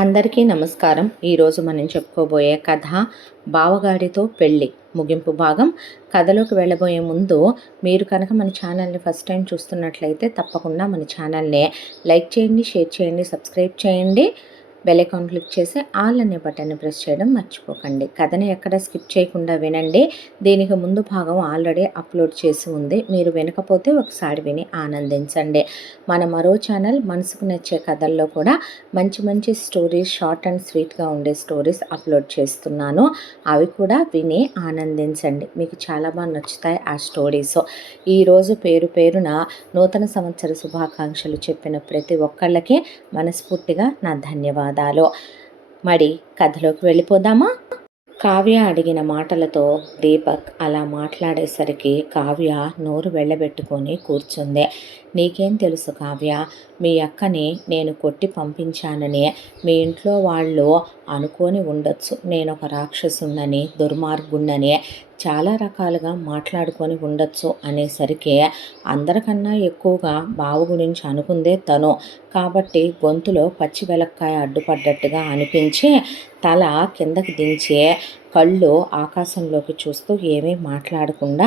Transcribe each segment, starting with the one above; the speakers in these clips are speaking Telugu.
అందరికీ నమస్కారం. ఈరోజు మనం చెప్పుకోబోయే కథ బావగాడితో పెళ్ళి ముగింపు భాగం. కథలోకి వెళ్ళబోయే ముందు మీరు కనుక మన ఛానల్ని ఫస్ట్ టైం చూస్తున్నట్లయితే తప్పకుండా మన ఛానల్ని లైక్ చేయండి, షేర్ చేయండి, సబ్స్క్రైబ్ చేయండి. బెల్ ఐకాన్ క్లిక్ చేసి ఆల్ అనే బటన్ని ప్రెస్ చేయడం మర్చిపోకండి. కథని ఎక్కడ స్కిప్ చేయకుండా వినండి. దీనికి ముందు భాగం ఆల్రెడీ అప్లోడ్ చేసి ఉంది. మీరు వినకపోతే ఒకసారి విని ఆనందించండి. మన మరో ఛానల్ మనసుకు నచ్చే కథల్లో కూడా మంచి మంచి స్టోరీస్, షార్ట్ అండ్ స్వీట్గా ఉండే స్టోరీస్ అప్లోడ్ చేస్తున్నాను. అవి కూడా విని ఆనందించండి. మీకు చాలా బాగా నచ్చుతాయి ఆ స్టోరీస్. ఈరోజు పేరు పేరున నూతన సంవత్సర శుభాకాంక్షలు చెప్పిన ప్రతి ఒక్కళ్ళకి మనస్ఫూర్తిగా నా ధన్యవాదాలు. మరి కథలోకి వెళ్ళిపోదామా? కావ్య అడిగిన మాటలతో దీపక్ అలా మాట్లాడేసరికి కావ్య నోరు వెళ్ళబెట్టుకొని కూర్చుంది. నీకేం తెలుసు కావ్య, మీ అక్కని నేను కొట్టి పంపించానని మీ ఇంట్లో వాళ్ళు అనుకొని ఉండొచ్చు. నేను ఒక రాక్షసుండని, దుర్మార్గుండని చాలా రకాలుగా మాట్లాడుకొని ఉండొచ్చు అనేసరికి అందరికన్నా ఎక్కువగా బావ గురించి అనుకుందే తను. కాబట్టి గొంతులో పచ్చి వెలక్కాయ అడ్డుపడ్డట్టుగా అనిపించి తల కిందకి దించి కళ్ళు ఆకాశంలోకి చూస్తూ ఏమీ మాట్లాడకుండా,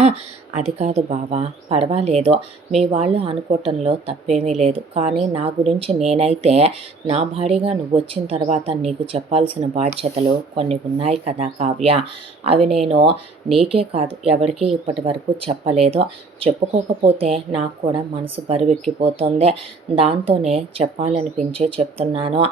అది కాదు బావా, పర్వాలేదు, మీ వాళ్ళు అనుకోవటంలో తప్పేమీ లేదు. కానీ నా గురించి నేనైతే నా భార్యగా నువ్వు వచ్చిన తర్వాత నీకు చెప్పాల్సిన బాధ్యతలు కొన్ని ఉన్నాయి కదా కావ్య. అవి నేను నీకే కాదు ఎవరికీ ఇప్పటి వరకు చెప్పలేదు. చెప్పుకోకపోతే నాకు కూడా మనసు బరువెక్కిపోతుంది. దాంతోనే చెప్పాలనిపించే చెప్తున్నాను.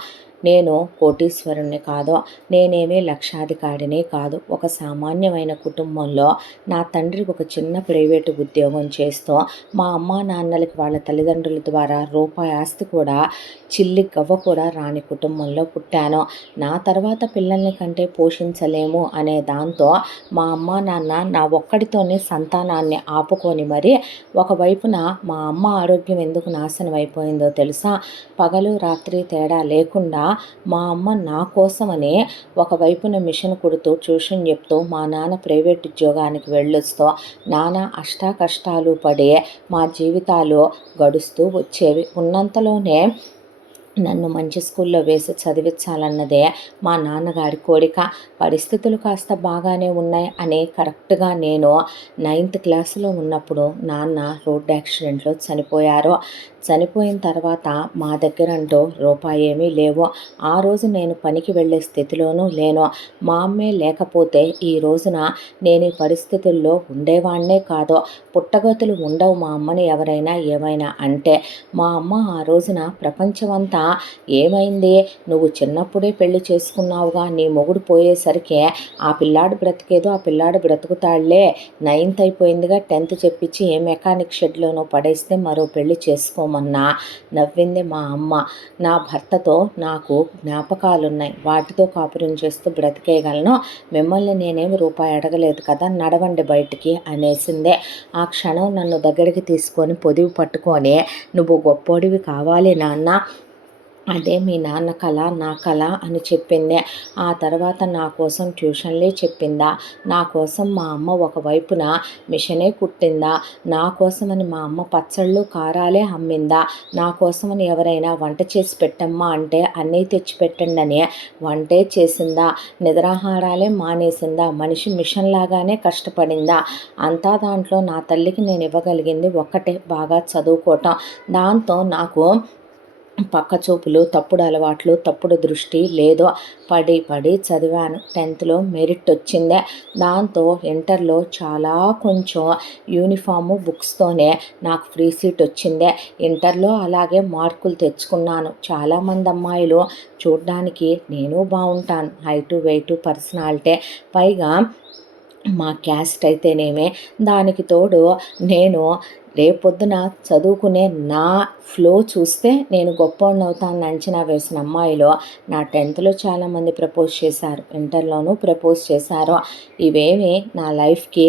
నేను కోటీశ్వరుణ్ణి కాదు, నేనేమీ లక్షాధికారిని కాదు. ఒక సామాన్యమైన కుటుంబంలో నా తండ్రి ఒక చిన్న ప్రైవేటు ఉద్యోగం చేస్తూ మా అమ్మా నాన్నలకి వాళ్ళ తల్లిదండ్రుల ద్వారా రూపాయి ఆస్తి కూడా, చిల్లి గవ్వ కూడా రాని కుటుంబంలో పుట్టాను. నా తర్వాత పిల్లల్ని కంటే పోషించలేము అనే దాంతో మా అమ్మా నాన్న నా ఒక్కడితోనే సంతానాన్ని ఆపుకొని మరి ఒకవైపున మా అమ్మ ఆరోగ్యం ఎందుకు నాశనం అయిపోయిందో తెలుసా? పగలు రాత్రి తేడా లేకుండా మా అమ్మ నా కోసమని ఒకవైపున మిషన్ కుడుతూ ట్యూషన్ చెప్తూ మా నాన్న ప్రైవేట్ ఉద్యోగానికి వెళ్ళొస్తూ నానా కష్టాలు పడి మా జీవితాలు గడుస్తూ వచ్చేవి. ఉన్నంతలోనే నన్ను మంచి స్కూల్లో వేసి చదివించాలన్నదే మా నాన్నగారి కోరిక. పరిస్థితులు కాస్త బాగానే ఉన్నాయి అని కరెక్ట్గా నేను 9th క్లాసులో ఉన్నప్పుడు నాన్న రోడ్ యాక్సిడెంట్లో చనిపోయారు. చనిపోయిన తర్వాత మా దగ్గర అంటూ రూపాయి ఏమీ లేవు. ఆ రోజు నేను పనికి వెళ్ళే స్థితిలోనూ లేను. మా అమ్మే లేకపోతే ఈ రోజున నేను ఈ పరిస్థితుల్లో ఉండేవాణ్ణే కాదు. పుట్టగతులు ఉండవు మా అమ్మని ఎవరైనా ఏమైనా అంటే. మా అమ్మ ఆ రోజున ప్రపంచమంతా ఏమైంది, నువ్వు చిన్నప్పుడే పెళ్లి చేసుకున్నావుగా, నీ మొగుడు పోయేసరికి ఆ పిల్లాడు బ్రతికేదో ఆ పిల్లాడు బ్రతుకుతాళ్లే, 9th అయిపోయిందిగా 10th చెప్పించి ఏ మెకానిక్ షెడ్లోనో పడేస్తే మరో పెళ్లి చేసుకోమన్నా నవ్వింది మా అమ్మ. నా భర్తతో నాకు జ్ఞాపకాలున్నాయి, వాటితో కాపురం చేస్తూ బ్రతికేయగలను. మిమ్మల్ని నేనేమి రూపాయి అడగలేదు కదా, నడవండి బయటికి అనేసిందే. ఆ క్షణం నన్ను దగ్గరికి తీసుకొని పొదివి పట్టుకొని, నువ్వు గొప్పోడివి కావాలి నాన్న, అదే మీ నాన్న కళ నా కళ అని చెప్పింది. ఆ తర్వాత నా కోసం ట్యూషన్లే చెప్పిందా, నా కోసం మా అమ్మ ఒకవైపున మిషనే కుట్టిందా, నా కోసమని మా అమ్మ పచ్చళ్ళు కారాలే అమ్మిందా, నా కోసమని ఎవరైనా వంట చేసి పెట్టమ్మా అంటే అన్నీ తెచ్చి పెట్టండి అని వంటే చేసిందా, నిద్రాహారాలే మానేసిందా, మనిషి మిషన్ లాగానే కష్టపడిందా. అంతా దాంట్లో నా తల్లికి నేను ఇవ్వగలిగింది ఒక్కటే, బాగా చదువుకోవటం. దాంతో నాకు పక్క చూపులు, తప్పుడు అలవాట్లు, తప్పుడు దృష్టి లేదు. పడి చదివాను. 10thలో మెరిట్ వచ్చిందే. దాంతో ఇంటర్లో చాలా కొంచెం యూనిఫాము బుక్స్తోనే నాకు ఫ్రీ సీట్ వచ్చిందే. ఇంటర్లో అలాగే మార్కులు తెచ్చుకున్నాను. చాలామంది అమ్మాయిలు చూడ్డానికి నేను బాగుంటాను, హైటు వెయిటు పర్సనాలిటీ, పైగా మా క్యాస్ట్ అయితేనేమే. దానికి తోడు నేను రేపొద్దున చదువుకునే నా ఫ్లో చూస్తే నేను గొప్పవాడిని అవుతానని అంచనా వేసిన అమ్మాయిలు నా 10thలో చాలామంది ప్రపోజ్ చేశారు, ఇంటర్లోనూ ప్రపోజ్ చేశారు. ఇవేమీ నా లైఫ్కి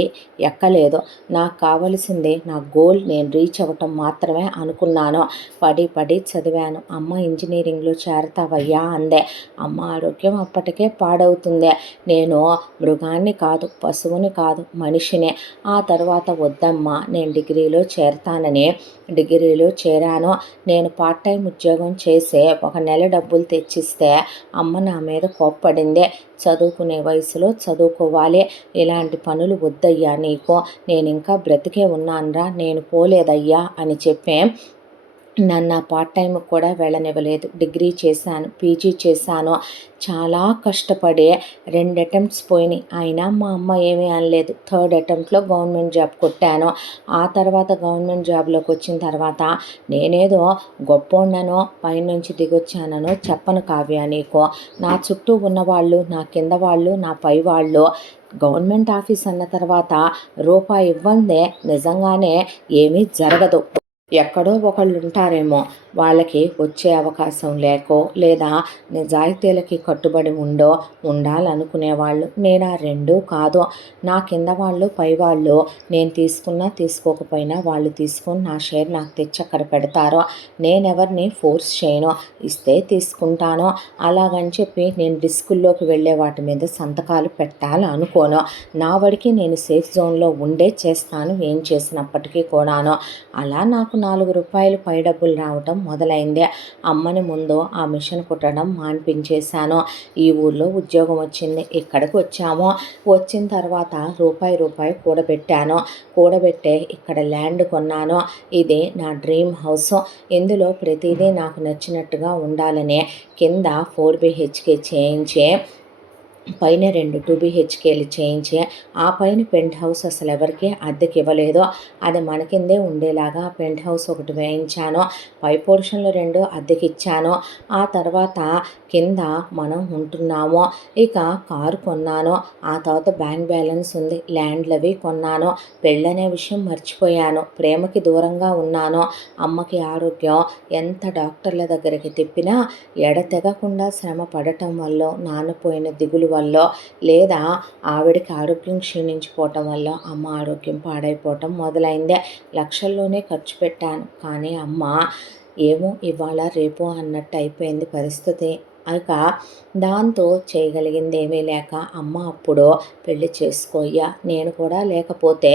ఎక్కలేదు. నాకు కావలసింది నా గోల్ నేను రీచ్ అవ్వటం మాత్రమే అనుకున్నాను. పడి చదివాను. అమ్మ ఇంజనీరింగ్లో చేరతావయ్యా అందే. అమ్మ ఆరోగ్యం అప్పటికే పాడవుతుంది. నేను మృగాన్ని కాదు, పశువుని కాదు, మనిషిని. ఆ తర్వాత వద్దమ్మా, నేను డిగ్రీలో చేరతానని డిగ్రీలో చేరాను. నేను పార్ట్ టైం ఉద్యోగం చేసే 1 నెల డబ్బులు తెచ్చిస్తే అమ్మ నా మీద కోప్పడింది. చదువుకునే వయసులో చదువుకోవాలి, ఇలాంటి పనులు వద్దయ్యా నీకు, నేను ఇంకా బ్రతికే ఉన్నానురా, నేను పోలేదయ్యా అని చెప్పి నన్ను ఆ పార్ట్ టైం కూడా వెళ్ళనివ్వలేదు. డిగ్రీ చేశాను, పీజీ చేశాను, చాలా కష్టపడి 2 అటెంప్ట్స్ పోయినాయి. అయినా మా అమ్మ ఏమీ అనలేదు. 3rd అటెంప్ట్లో గవర్నమెంట్ జాబ్ కొట్టాను. ఆ తర్వాత గవర్నమెంట్ జాబ్లోకి వచ్చిన తర్వాత నేనేదో గొప్పోడిననో పైనుంచి దిగొచ్చాననో చెప్పను కావ్య నీకు. నా చుట్టూ ఉన్నవాళ్ళు, నా కింద వాళ్ళు, నా పై వాళ్ళు గవర్నమెంట్ ఆఫీస్ అన్న తర్వాత రూపాయి ఇవ్వందే నిజంగానే ఏమీ జరగదు. ఎక్కడో ఒకళ్ళు ఉంటారేమో వాళ్ళకి వచ్చే అవకాశం లేకో లేదా నిజాయితీలకి కట్టుబడి ఉండాలనుకునేవాళ్ళు. నేను ఆ రెండూ కాదు. నా కింద వాళ్ళు పై వాళ్ళు నేను తీసుకున్నా తీసుకోకపోయినా వాళ్ళు తీసుకొని నా షేర్ నాకు తెచ్చి అక్కడ పెడతారో. నేనెవరిని ఫోర్స్ చేయను, ఇస్తే తీసుకుంటాను. అలాగని చెప్పి నేను రిస్కుల్లోకి వెళ్ళే వాటి మీద సంతకాలు పెట్టాలనుకోను. నా వడికి నేను సేఫ్ జోన్లో ఉండే చేస్తాను ఏం చేసినప్పటికీ కూడాను. అలా నాకు 4 రూపాయలు పై డబ్బులు రావటం మొదలైంది. అమ్మని ముందు ఆ మిషన్ కుట్టడం మాన్పించేశాను. ఈ ఊర్లో ఉద్యోగం వచ్చింది, ఇక్కడికి వచ్చాము. వచ్చిన తర్వాత రూపాయి కూడబెట్టాను. కూడబెట్టే ఇక్కడ ల్యాండ్ కొన్నాను. ఇది నా డ్రీమ్ హౌస్. ఇందులో ప్రతిదీ నాకు నచ్చినట్టుగా ఉండాలని కింద 4 BHK చేయించి పైన 2 2 BHKలు చేయించి ఆ పైన పెంట్ హౌస్ అసలు ఎవరికి అద్దెకి ఇవ్వలేదు. అది మన కిందే ఉండేలాగా పెంట్ హౌస్ ఒకటి వేయించాను. పై పోర్షన్లు 2 అద్దెకి ఇచ్చాను. ఆ తర్వాత కింద మనం ఉంటున్నాము. ఇక కారు కొన్నాను. ఆ తర్వాత బ్యాంక్ బ్యాలెన్స్ ఉంది, ల్యాండ్లు అవి కొన్నాను. పెళ్ళనే విషయం మర్చిపోయాను. ప్రేమకి దూరంగా ఉన్నాను. అమ్మకి ఆరోగ్యం ఎంత డాక్టర్ల దగ్గరికి తిప్పినా ఎడతెగకుండా శ్రమ పడటం వల్ల, నాన్నపోయిన దిగులు వల్ల, లేదా ఆవిడకి ఆరోగ్యం క్షీణించిపోవటం వల్ల అమ్మ ఆరోగ్యం పాడైపోవటం మొదలైందే. లక్షల్లోనే ఖర్చు పెట్టాను. కానీ అమ్మ ఏమో ఇవాళ రేపు అన్నట్టు అయిపోయింది పరిస్థితి. ఇక దాంతో చేయగలిగింది ఏమీ లేక అమ్మ అప్పుడు పెళ్లి చేసుకోయ్యా, నేను కూడా లేకపోతే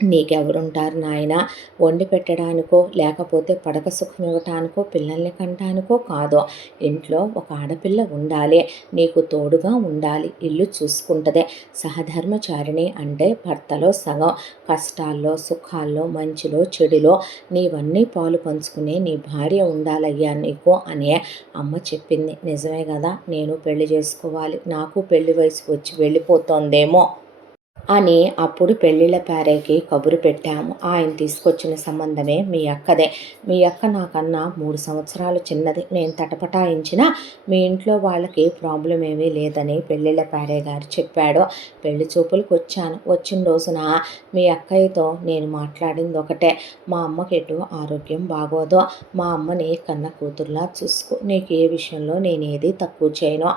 నీకెవరుంటారు నాయన, వండి పెట్టడానికో లేకపోతే పడక సుఖం ఇవ్వటానికో పిల్లల్ని కంటానికో కాదు. ఇంట్లో ఒక ఆడపిల్ల ఉండాలి, నీకు తోడుగా ఉండాలి, ఇల్లు చూసుకుంటుంది. సహధర్మచారిణి అంటే భర్తలో సగం. కష్టాల్లో సుఖాల్లో మంచిలో చెడులో నీవన్నీ పాలు పంచుకునే నీ భార్య ఉండాలయ్యా నీకు అని అమ్మ చెప్పింది. నిజమే కదా, నేను పెళ్లి చేసుకోవాలి, నాకు పెళ్లి వయసు వచ్చి వెళ్ళిపోతోందేమో అని అప్పుడు పెళ్ళిళ్ళ పేరేకి కబురు పెట్టాము. ఆయన తీసుకొచ్చిన సంబంధమే మీ అక్కదే. మీ అక్క నాకన్నా 3 సంవత్సరాలు చిన్నది. నేను తటపటాయించిన మీ ఇంట్లో వాళ్ళకి ప్రాబ్లం ఏమీ లేదని పెళ్ళిళ్ళ పేరే గారు చెప్పాడు. పెళ్లి చూపులకు వచ్చాను. వచ్చిన రోజున మీ అక్కయ్యతో నేను మాట్లాడింది ఒకటే, మా అమ్మకి ఎటు ఆరోగ్యం బాగోదు, మా అమ్మని కన్న కూతుర్లా చూసుకో, నీకు ఏ విషయంలో నేనేది తక్కువ చేయను,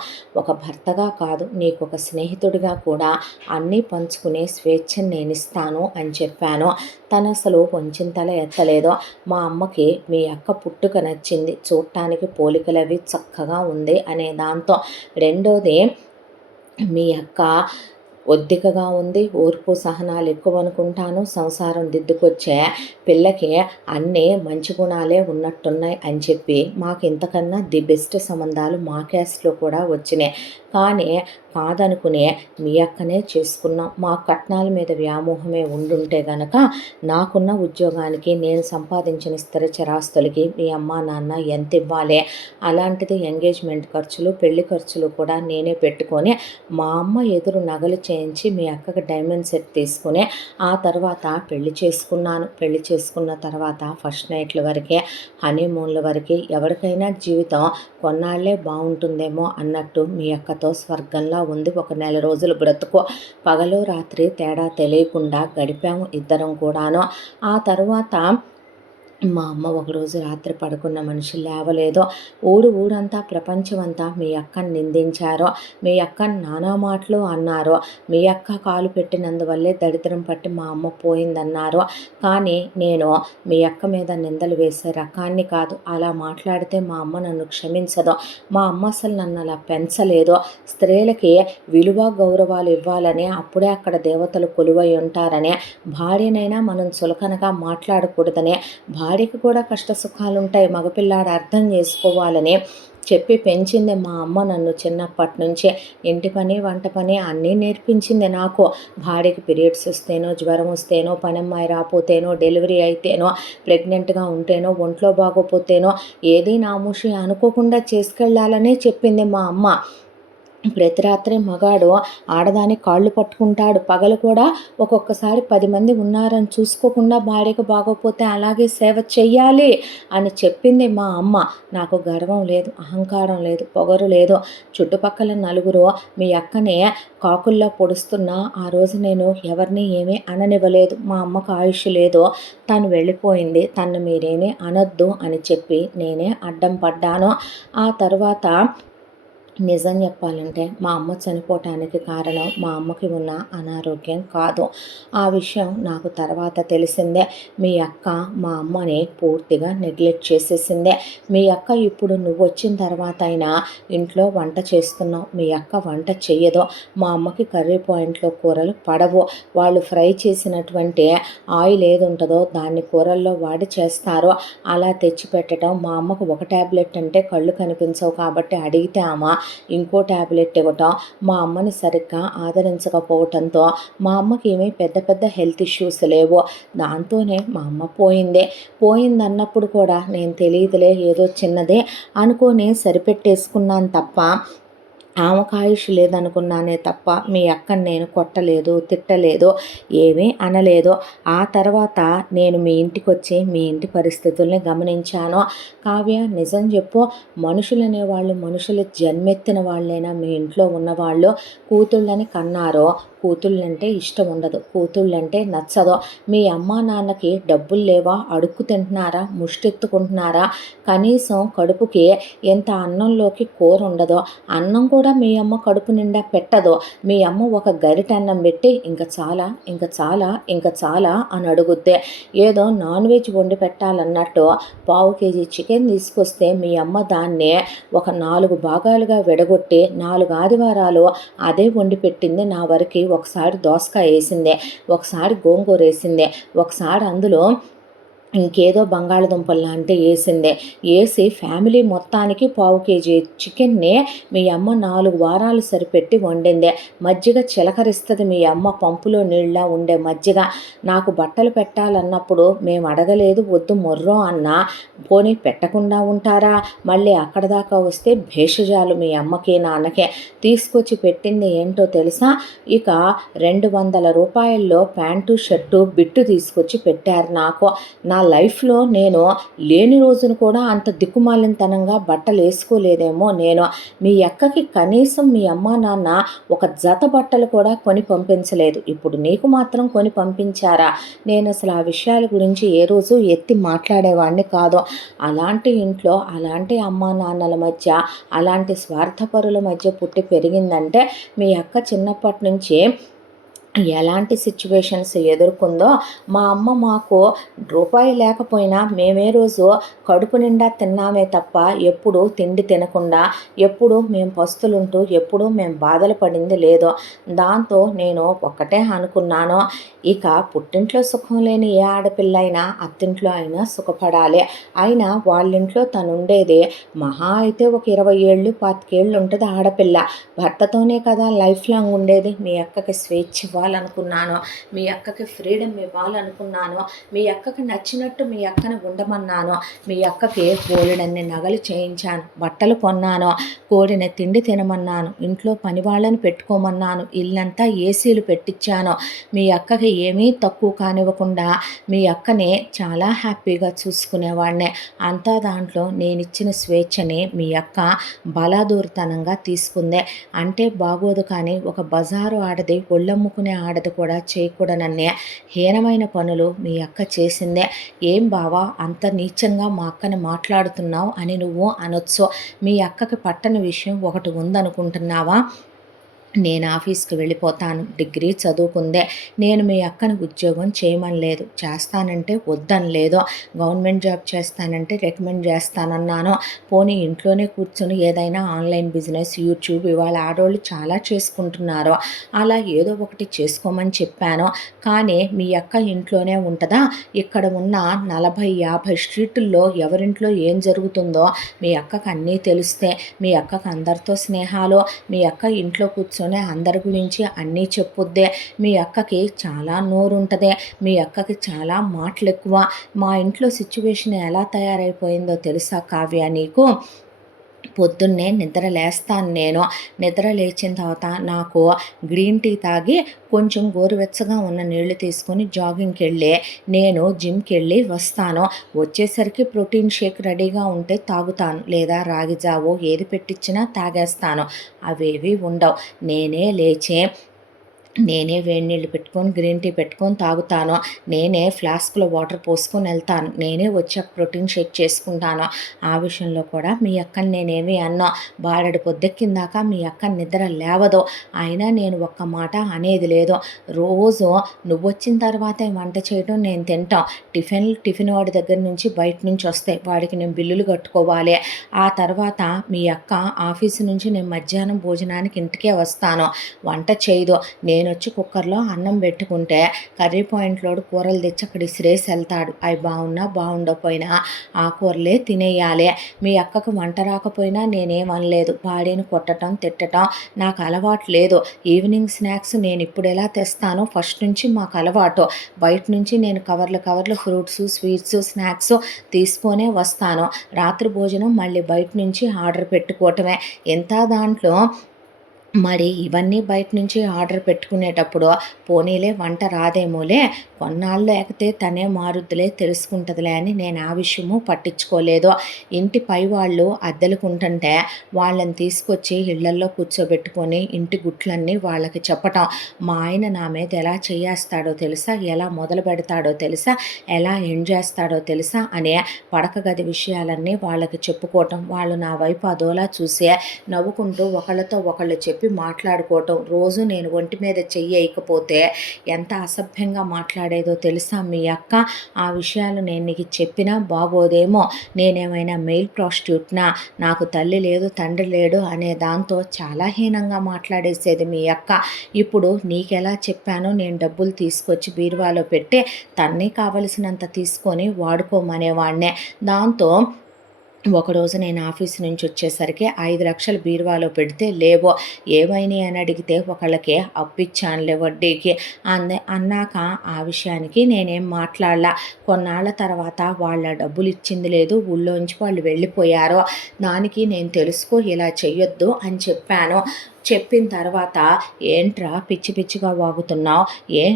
ఒక భర్తగా కాదు నీకు ఒక స్నేహితుడిగా కూడా అన్నీ పంచుకునే స్వేచ్ఛను నేను ఇస్తాను అని చెప్పాను. తను అసలు కొంచెం తల ఎత్తలేదు. మా అమ్మకి మీ అక్క పుట్టుక నచ్చింది, చూడటానికి పోలికలవి చక్కగా ఉంది అనే దాంతో. రెండోది, మీ అక్క ఒద్దికగా ఉంది, ఓర్పు సహనాలు ఎక్కువ అనుకుంటాను, సంసారం దిద్దుకొచ్చే పిల్లకి అన్నీ మంచి గుణాలే ఉన్నట్టున్నాయి అని చెప్పి మాకు ఇంతకన్నా ది బెస్ట్ సంబంధాలు మా క్యాస్ట్లో కూడా వచ్చినాయి. కానీ కాదనుకునే మీ అక్కనే చేసుకున్నాం. మా కట్నాల మీద వ్యామోహమే ఉండుంటే గనక నాకున్న ఉద్యోగానికి నేను సంపాదించిన స్థిర చరాస్తులకి మీ అమ్మ నాన్న ఎంత ఇవ్వాలి. అలాంటిది ఎంగేజ్మెంట్ ఖర్చులు పెళ్లి ఖర్చులు కూడా నేనే పెట్టుకొని మా అమ్మ ఎదురు నగలు చేయించి మీ అక్కకి డైమండ్ సెట్ తీసుకుని ఆ తర్వాత పెళ్లి చేసుకున్నాను. పెళ్లి చేసుకున్న తర్వాత ఫస్ట్ నైట్ల వరకే, హనీమూన్ల వరకే. ఎవరికైనా జీవితం కొన్నాళ్లే బాగుంటుందేమో అన్నట్టు మీ అక్కతో స్వర్గంలా ఉంది. ఒక నెల రోజులు బ్రతుకు పగలు రాత్రి తేడా తెలియకుండా గడిపాము ఇద్దరం కూడాను. ఆ తర్వాత మా అమ్మ ఒకరోజు రాత్రి పడుకున్న మనిషి లేవలేదు. ఊరంతా ప్రపంచమంతా మీ అక్కని నిందించారు. మీ అక్కని నానా మాటలు అన్నారు. మీ అక్క కాలు పెట్టినందువల్లే దరిద్రం పట్టి మా అమ్మ పోయిందన్నారు. కానీ నేను మీ అక్క మీద నిందలు వేసే రకాన్ని కాదు. అలా మాట్లాడితే మా అమ్మ నన్ను క్షమించదు. మా అమ్మ అసలు నన్ను అలా పెంచలేదు. స్త్రీలకి విలువ గౌరవాలు ఇవ్వాలని, అప్పుడే అక్కడ దేవతలు కొలువై ఉంటారని, భార్యనైనా మనం చులకనగా మాట్లాడకూడదని, భార్యకి కూడా కష్ట సుఖాలుంటాయి, మగపిల్లాడు అర్థం చేసుకోవాలని చెప్పి పెంచింది మా అమ్మ నన్ను చిన్నప్పటి నుంచే. ఇంటి పని, వంట పని అన్నీ నేర్పించింది నాకు. భార్యకి పీరియడ్స్ వస్తేనో, జ్వరం వస్తేనో, పనమ్మాయి రాపోతేనో, డెలివరీ అయితేనో, ప్రెగ్నెంట్గా ఉంటేనో, ఒంట్లో బాగోపోతేనో ఏదీ నామూషి అనుకోకుండా చేసుకెళ్ళాలనే చెప్పింది మా అమ్మ. ప్రతి రాత్రి మగాడు ఆడదాని కాళ్ళు పట్టుకుంటాడు. పగలు కూడా ఒక్కొక్కసారి 10 మంది ఉన్నారని చూసుకోకుండా భార్యకు బాగోపోతే అలాగే సేవ చెయ్యాలి అని చెప్పింది మా అమ్మ. నాకు గర్వం లేదు, అహంకారం లేదు, పొగరు లేదు. చుట్టుపక్కల నలుగురు మీ అక్కనే కాకుల్లో పొడుస్తున్నా ఆ రోజు నేను ఎవరిని ఏమీ అననివ్వలేదు. మా అమ్మకు ఆయుష్ లేదు, తను వెళ్ళిపోయింది, తను మీరేమీ అనొద్దు అని చెప్పి నేనే అడ్డం పడ్డాను. ఆ తర్వాత నిజం చెప్పాలంటే మా అమ్మ చనిపోవటానికి కారణం మా అమ్మకి ఉన్న అనారోగ్యం కాదు. ఆ విషయం నాకు తర్వాత తెలిసిందే. మీ అక్క మా అమ్మని పూర్తిగా నెగ్లెక్ట్ చేసేసిందే. మీ అక్క ఇప్పుడు నువ్వు వచ్చిన తర్వాత అయినా ఇంట్లో వంట చేస్తున్నావు, మీ అక్క వంట చెయ్యదు. మా అమ్మకి కర్రీ పాయింట్లో కూరలు పడవు. వాళ్ళు ఫ్రై చేసినటువంటి ఆయిల్ ఏది ఉంటుందో దాన్ని కూరల్లో వాడి చేస్తారు. అలా తెచ్చిపెట్టడం, మా అమ్మకు ఒక ట్యాబ్లెట్ అంటే కళ్ళు కనిపించవు కాబట్టి అడిగితే ఆమె ఇంకో ట్యాబ్లెట్ ఇవ్వటం, మా అమ్మని సరిగ్గా ఆదరించకపోవటంతో మా అమ్మకి ఏమీ పెద్ద పెద్ద హెల్త్ ఇష్యూస్ లేవు. దాంతోనే మా అమ్మ పోయిందన్నప్పుడు కూడా నేను తెలియదులే ఏదో చిన్నదే అనుకొని సరిపెట్టేసుకున్నాను తప్ప, ఆమెకు ఆయుష్ లేదనుకున్నానే తప్ప మీ అక్కని నేను కొట్టలేదు, తిట్టలేదు, ఏమీ అనలేదు. ఆ తర్వాత నేను మీ ఇంటికి వచ్చి మీ ఇంటి పరిస్థితుల్ని గమనించాను. కావ్య, నిజం చెప్పు, మనుషులనేవాళ్ళు మనుషులు జన్మెత్తిన వాళ్ళైనా మీ ఇంట్లో ఉన్నవాళ్ళు కూతుళ్ళని కన్నారో, కూతుళ్ళంటే ఇష్టం ఉండదు, కూతుళ్ళంటే నచ్చదు. మీ అమ్మా నాన్నకి డబ్బులు లేవా, అడుక్కు తింటున్నారా, ముష్టెత్తుకుంటున్నారా, కనీసం కడుపుకి ఎంత అన్నంలోకి కూర ఉండదో, అన్నం కూడా మీ అమ్మ కడుపు నిండా పెట్టదు. మీ అమ్మ ఒక గరిటన్నం పెట్టి ఇంక చాలా, ఇంక చాలా, ఇంక చాలా అని అడుగుద్దే. ఏదో నాన్ వెజ్ వండి పెట్టాలన్నట్టు పావు కేజీ చికెన్ తీసుకొస్తే మీ అమ్మ దాన్ని ఒక 4 భాగాలుగా విడగొట్టి 4 ఆదివారాలు అదే వండి పెట్టింది నా వరకు. ఒకసారి దోసకాయ వేసిందే, ఒకసారి గోంగూర వేసిందే, ఒకసారి అందులో ఇంకేదో బంగాళదుంపలు లాంటి వేసిందే. వేసి ఫ్యామిలీ మొత్తానికి పావు కేజీ చికెన్ని మీ అమ్మ 4 వారాలు సరిపెట్టి వండిందే. మజ్జిగ చిలకరిస్తుంది మీ అమ్మ, పంపులో నీళ్ళ ఉండే మజ్జిగ. నాకు బట్టలు పెట్టాలన్నప్పుడు మేము అడగలేదు, వద్దు మొర్రో అన్నా, పోనీ పెట్టకుండా ఉంటారా, మళ్ళీ అక్కడ దాకా వస్తే భేషజాలు మీ అమ్మకి నాన్నకే. తీసుకొచ్చి పెట్టింది ఏంటో తెలుసా, ఇక 200 రూపాయల్లో ప్యాంటు షర్టు బిట్టు తీసుకొచ్చి పెట్టారు నాకు. నా లైఫ్లో నేను లేని రోజును కూడా అంత దిక్కుమాలినతనంగా బట్టలు వేసుకోలేదేమో నేను. మీ అక్కకి కనీసం మీ అమ్మా నాన్న ఒక జత బట్టలు కూడా కొని పంపించలేదు. ఇప్పుడు నీకు మాత్రం కొని పంపించారా? నేను అసలు ఆ విషయాల గురించి ఏ రోజు ఎత్తి మాట్లాడేవాడిని కాదు. అలాంటి ఇంట్లో అలాంటి అమ్మా నాన్నల మధ్య అలాంటి స్వార్థపరుల మధ్య పుట్టి పెరిగిందంటే మీ అక్క చిన్నప్పటి నుంచి ఎలాంటి సిచ్యువేషన్స్ ఎదుర్కొందో. మా అమ్మ మాకు రూపాయి లేకపోయినా మేమే రోజు కడుపు నిండా తిన్నామే తప్ప ఎప్పుడూ తిండి తినకుండా, ఎప్పుడూ మేము పస్తులుంటూ, ఎప్పుడూ మేము బాధలు పడింది లేదు. దాంతో నేను ఒక్కటే అనుకున్నాను, ఇక పుట్టింట్లో సుఖం లేని ఏ ఆడపిల్ల అయినా అత్తింట్లో అయినా సుఖపడాలి. అయినా వాళ్ళింట్లో తనుండేది మహా అయితే ఒక 20 ఏళ్ళు 25 ఏళ్ళు ఉంటుంది ఆడపిల్ల. భర్తతోనే కదా లైఫ్ లాంగ్ ఉండేది. మీ అక్కకి స్వేచ్ఛ ఇవ్వాలనుకున్నాను, మీ అక్కకి ఫ్రీడమ్ ఇవ్వాలనుకున్నాను, మీ అక్కకి నచ్చినట్టు మీ అక్కని ఉండమన్నాను. మీ అక్కకి బోలెడన్ని నగలు చేయించాను, బట్టలు కొన్నాను, కోడిన తిండి తినమన్నాను, ఇంట్లో పని వాళ్ళని పెట్టుకోమన్నాను, ఇల్లంతా ఏసీలు పెట్టించాను. మీ అక్కకి ఏమీ తక్కువ కానివ్వకుండా మీ అక్కని చాలా హ్యాపీగా చూసుకునేవాడినే. అంతా దాంట్లో నేనిచ్చిన స్వేచ్ఛని మీ అక్క బలాదూరుతనంగా తీసుకుందే. అంటే బాగోదు కానీ ఒక బజారు ఆడది ఒళ్ళమ్ముకునే ఇంట్లోనే ఆడది కూడా చేయకూడనన్నే హీనమైన పనులు మీ అక్క చేసిందే. ఏం బావా అంత నీచంగా మా అక్కని మాట్లాడుతున్నావు అని నువ్వు అనొచ్చు. మీ అక్కకి పట్టని విషయం ఒకటి ఉందనుకుంటున్నావా? నేను ఆఫీస్కి వెళ్ళిపోతాను, డిగ్రీ చదువుకుందే. నేను మీ అక్కని ఉద్యోగం చేయమనలేదు, చేస్తానంటే వద్దనలేదు. గవర్నమెంట్ జాబ్ చేస్తానంటే రికమెండ్ చేస్తానన్నాను. పోనీ ఇంట్లోనే కూర్చొని ఏదైనా ఆన్లైన్ బిజినెస్, యూట్యూబ్ ఇవాళ ఆడవాళ్ళు చాలా చేసుకుంటున్నారు, అలా ఏదో ఒకటి చేసుకోమని చెప్పాను. కానీ మీ అక్క ఇంట్లోనే ఉంటుందా? ఇక్కడ ఉన్న 40-50 స్ట్రీటుల్లో ఎవరింట్లో ఏం జరుగుతుందో మీ అక్కకు అన్నీ తెలిస్తే, మీ అక్కకు అందరితో స్నేహాలు, మీ అక్క ఇంట్లో కూర్చొని అందరి గురించి అన్నీ చెప్పుద్దే. మీ అక్కకి చాలా నోరుంటదే, మీ అక్కకి చాలా మాటలు ఎక్కువ. మా ఇంట్లో సిచ్యువేషన్ ఎలా తయారైపోయిందో తెలుసా కావ్య నీకు? పొద్దున్నే నిద్ర లేస్తాను నేను. నిద్ర లేచిన తర్వాత నాకు గ్రీన్ టీ తాగి కొంచెం గోరువెచ్చగా ఉన్న నీళ్లు తీసుకొని జాగింగ్కి వెళ్ళి నేను జిమ్కి వెళ్ళి వస్తాను. వచ్చేసరికి ప్రోటీన్ షేక్ రెడీగా ఉంటే తాగుతాను, లేదా రాగి జావో ఏది పెట్టించినా తాగేస్తాను. అవేవి ఉండవు. నేనే వేడి నీళ్ళు పెట్టుకొని గ్రీన్ టీ పెట్టుకొని తాగుతాను. నేనే ఫ్లాస్క్లో వాటర్ పోసుకొని వెళ్తాను. నేనే వచ్చాక ప్రోటీన్ షేక్ చేసుకుంటాను. ఆ విషయంలో కూడా మీ అక్కని నేనేమి అన్నా. బారెడు పొద్దెక్కిందాక మీ అక్క నిద్ర లేవదు, అయినా నేను ఒక్క మాట అనేది లేదు. రోజు నువ్వు వచ్చిన తర్వాతే వంట చేయడం, నేను తింటాం. టిఫిన్ వాడి దగ్గర నుంచి బయట నుంచి వస్తాయి, వాడికి నేను బిల్లులు కట్టుకోవాలి. ఆ తర్వాత మీ అక్క ఆఫీసు నుంచి నేను మధ్యాహ్నం భోజనానికి ఇంటికే వస్తాను. వంట చేయదు. నేను వచ్చి కుక్కర్లో అన్నం పెట్టుకుంటే కర్రీ పాయింట్లోడు కూరలు తెచ్చి అక్కడ ఇసిరేసి వెళ్తాడు. అవి బాగున్నా బాగుండకపోయినా ఆ కూరలే తినేయాలి. మీ అక్కకు వంట రాకపోయినా నేనేమనలేదు. భార్యను కొట్టడం తిట్టడం నాకు అలవాటు లేదు. ఈవినింగ్ స్నాక్స్ నేను ఇప్పుడు ఎలా తెస్తానో ఫస్ట్ నుంచి మాకు అలవాటు. బయట నుంచి నేను కవర్లు ఫ్రూట్స్, స్వీట్స్, స్నాక్స్ తీసుకొనే వస్తాను. రాత్రి భోజనం మళ్ళీ బయట నుంచి ఆర్డర్ పెట్టుకోవటమే. ఎంత దాంట్లో మరి ఇవన్నీ బయట నుంచి ఆర్డర్ పెట్టుకునేటప్పుడు పోనీలే వంట రాదేమోలే, కొన్నాళ్ళు ఎక్కితే తనే మారుద్దులే, తెలుసుకుంటుందిలే అని నేను ఆ విషయము పట్టించుకోలేదు. ఇంటి పై వాళ్ళు అద్దెలుకుంటుంటే వాళ్ళని తీసుకొచ్చి ఇళ్లల్లో కూర్చోబెట్టుకొని ఇంటి గుట్లన్నీ వాళ్ళకి చెప్పటం. మా ఆయన నా మీద ఎలా చేయేస్తాడో తెలుసా, ఎలా మొదలు పెడతాడో తెలుసా, ఎలా ఎండ్ చేస్తాడో తెలుసా అనే పడక గది విషయాలన్నీ వాళ్ళకి చెప్పుకోవటం. వాళ్ళు నా వైపు అదోలా చూసే నవ్వుకుంటూ ఒకళ్ళతో ఒకళ్ళు చెప్పి మాట్లాడుకోవటం. రోజు నేను ఒంటి మీద చెయ్యకపోతే ఎంత అసభ్యంగా మాట్లాడేదో తెలుసా మీ అక్క? ఆ విషయాలు నేను నీకు చెప్పినా బాగోదేమో. నేనేమైనా మెయిల్ ప్రాస్టిట్యూట్నా? నాకు తల్లి లేదు తండ్రి లేడు అనే దాంతో చాలా హీనంగా మాట్లాడేసేది మీ అక్క. ఇప్పుడు నీకెలా చెప్పానో, నేను డబ్బులు తీసుకొచ్చి బీరువాలో పెట్టి తన్ని కావలసినంత తీసుకొని వాడుకోమనేవాడినే. దాంతో ఒకరోజు నేను ఆఫీస్ నుంచి వచ్చేసరికి 5 లక్షలు బీరువాలో పెడితే లేవో. ఏమైనాయి అని అడిగితే ఒకళ్ళకి అప్పిచ్చానులే వడ్డీకి అన్నాక ఆ విషయానికి నేనేం మాట్లాడలా. కొన్నాళ్ళ తర్వాత వాళ్ళ డబ్బులు ఇచ్చింది లేదు, ఊళ్ళోంచి వాళ్ళు వెళ్ళిపోయారు. దానికి నేను తెలుసుకో ఇలా చెయ్యొద్దు అని చెప్పాను. చెప్పిన తర్వాత ఏంట్రా పిచ్చిగా వాగుతున్నావు,